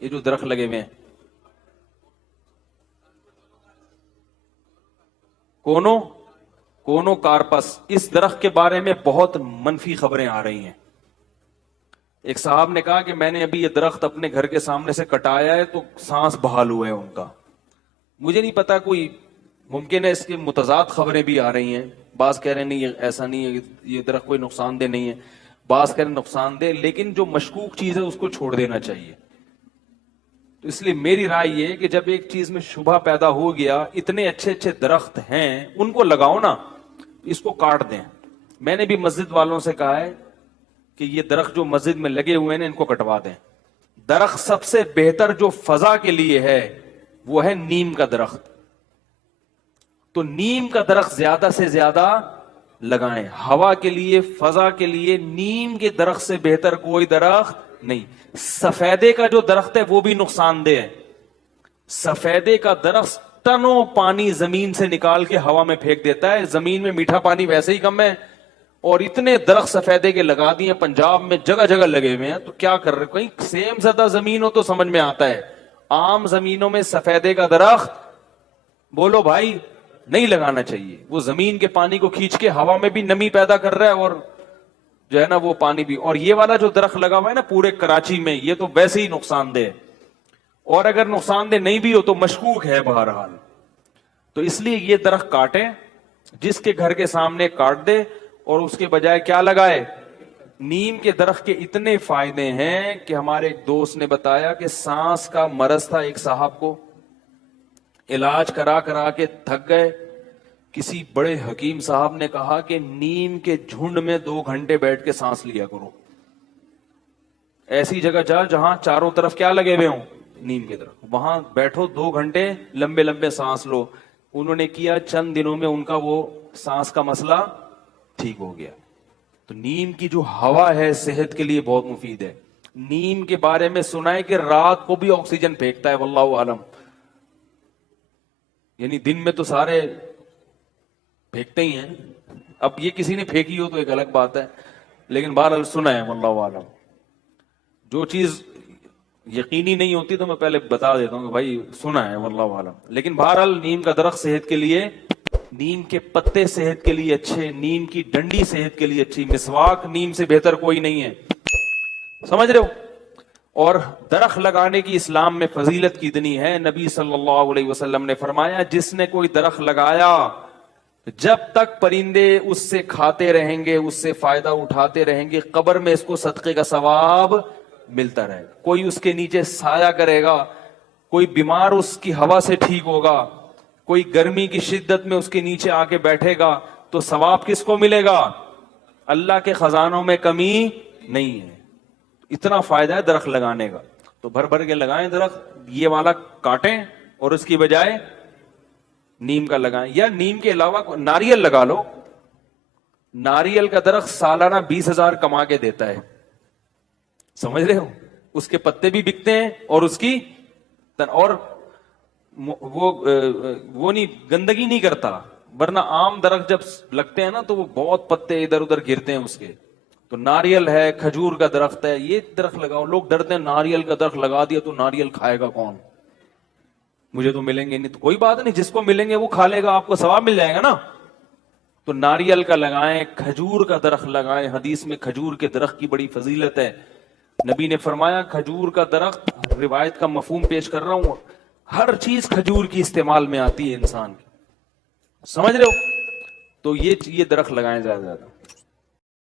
یہ جو درخت لگے ہوئے ہیں, کونو کارپس. اس درخت کے بارے میں بہت منفی خبریں آ رہی ہیں. ایک صاحب نے کہا کہ میں نے ابھی یہ درخت اپنے گھر کے سامنے سے کٹایا ہے تو سانس بحال ہوا ہے ان کا. مجھے نہیں پتا, کوئی ممکن ہے اس کی متضاد خبریں بھی آ رہی ہیں. بعض کہہ رہے ہیں نہیں یہ ایسا نہیں ہے, یہ درخت کوئی نقصان دہ نہیں ہے. بعض کہہ رہے ہیں نقصان دہ, لیکن جو مشکوک چیز ہے اس کو چھوڑ دینا چاہیے. تو اس لیے میری رائے یہ ہے کہ جب ایک چیز میں شبہ پیدا ہو گیا, اتنے اچھے اچھے درخت ہیں ان کو لگاؤ نا, اس کو کاٹ دیں. میں نے بھی مسجد والوں سے کہا ہے کہ یہ درخت جو مسجد میں لگے ہوئے ہیں ان کو کٹوا دیں. درخت سب سے بہتر جو فضا کے لیے ہے وہ ہے نیم کا درخت. تو نیم کا درخت زیادہ سے زیادہ لگائیں. ہوا کے لیے, فضا کے لیے نیم کے درخت سے بہتر کوئی درخت نہیں. سفیدے کا جو درخت ہے وہ بھی نقصان دہ ہے. سفیدے کا درخت ٹنوں پانی زمین سے نکال کے ہوا میں پھینک دیتا ہے. زمین میں میٹھا پانی ویسے ہی کم ہے, اور اتنے درخت سفیدے کے لگا دیے پنجاب میں, جگہ جگہ لگے ہوئے ہیں. تو کیا کر رہے, کہیں سیم زدہ زمین ہو تو سمجھ میں آتا ہے. عام زمینوں میں سفیدے کا درخت بولو بھائی نہیں لگانا چاہیے. وہ زمین کے پانی کو کھینچ کے ہوا میں بھی نمی پیدا کر رہا ہے, اور جو ہے نا وہ پانی بھی. اور یہ والا جو درخت لگا ہوا ہے نا پورے کراچی میں, یہ تو ویسے ہی نقصان دہ ہے, اور اگر نقصان دہ نہیں بھی ہو تو مشکوک ہے بہرحال. تو اس لیے یہ درخت کاٹیں, جس کے گھر کے سامنے کاٹ دے, اور اس کے بجائے کیا لگائے؟ نیم کے درخت کے اتنے فائدے ہیں کہ ہمارے ایک دوست نے بتایا کہ سانس کا مرض تھا ایک صاحب کو, علاج کرا کرا کے تھک گئے. کسی بڑے حکیم صاحب نے کہا کہ نیم کے جھنڈ میں 2 گھنٹے بیٹھ کے سانس لیا کرو. ایسی جگہ جا جہاں چاروں طرف کیا لگے ہوئے ہوں؟ نیم کے درخت. وہاں بیٹھو 2 گھنٹے لمبے لمبے سانس لو. انہوں نے کیا, چند دنوں میں ان کا وہ سانس کا مسئلہ ٹھیک ہو گیا. تو نیم کی جو ہوا ہے صحت کے لیے بہت مفید ہے. نیم کے بارے میں سنا ہے کہ رات کو بھی آکسیجن پھینکتا ہے, واللہ عالم. یعنی دن میں تو سارے پھینکتے ہی ہیں, اب یہ کسی نے پھینکی ہو تو ایک الگ بات ہے، لیکن بہرحال سنا ہے واللہ عالم. جو چیز یقینی نہیں ہوتی تو میں پہلے بتا دیتا ہوں کہ بھائی سنا ہے واللہ عالم. لیکن بہرحال نیم کا درخت صحت کے لیے، نیم کے پتے صحت کے لیے اچھے، نیم کی ڈنڈی صحت کے لیے اچھی، مسواک نیم سے بہتر کوئی نہیں ہے. سمجھ رہے ہو؟ اور درخت لگانے کی اسلام میں فضیلت کتنی ہے. نبی صلی اللہ علیہ وسلم نے فرمایا جس نے کوئی درخت لگایا جب تک پرندے اس سے کھاتے رہیں گے، اس سے فائدہ اٹھاتے رہیں گے، قبر میں اس کو صدقے کا ثواب ملتا رہے گا. کوئی اس کے نیچے سایہ کرے گا، کوئی بیمار اس کی ہوا سے ٹھیک ہوگا، کوئی گرمی کی شدت میں اس کے نیچے آ کے بیٹھے گا تو ثواب کس کو ملے گا؟ اللہ کے خزانوں میں کمی نہیں ہے. اتنا فائدہ ہے درخت لگانے کا. تو بھر بھر کے لگائیں درخت، یہ والا کاٹیں اور اس کی بجائے نیم کا لگائیں، یا نیم کے علاوہ ناریل لگا لو. ناریل کا درخت سالانہ 20,000 کما کے دیتا ہے. سمجھ رہے ہو؟ اس کے پتے بھی بکتے ہیں اور اس کی اور وہ نہیں گندگی نہیں کرتا. ورنہ عام درخت جب لگتے ہیں نا تو وہ بہت پتے ادھر ادھر گرتے ہیں اس کے. تو ناریل ہے، کھجور کا درخت ہے، یہ درخت لگاؤ. لوگ ڈرتے ہیں ناریل کا درخت لگا دیا تو ناریل کھائے گا کون، مجھے تو ملیں گے نہیں. تو کوئی بات نہیں، جس کو ملیں گے وہ کھا لے گا، آپ کو ثواب مل جائے گا نا. تو ناریل کا لگائیں، کھجور کا درخت لگائیں. حدیث میں کھجور کے درخت کی بڑی فضیلت ہے. نبی نے فرمایا کھجور کا درخت، روایت کا مفہوم پیش کر رہا ہوں، ہر چیز کھجور کی استعمال میں آتی ہے انسان کی. سمجھ رہے ہو؟ تو یہ درخت لگائیں زیادہ زیادہ.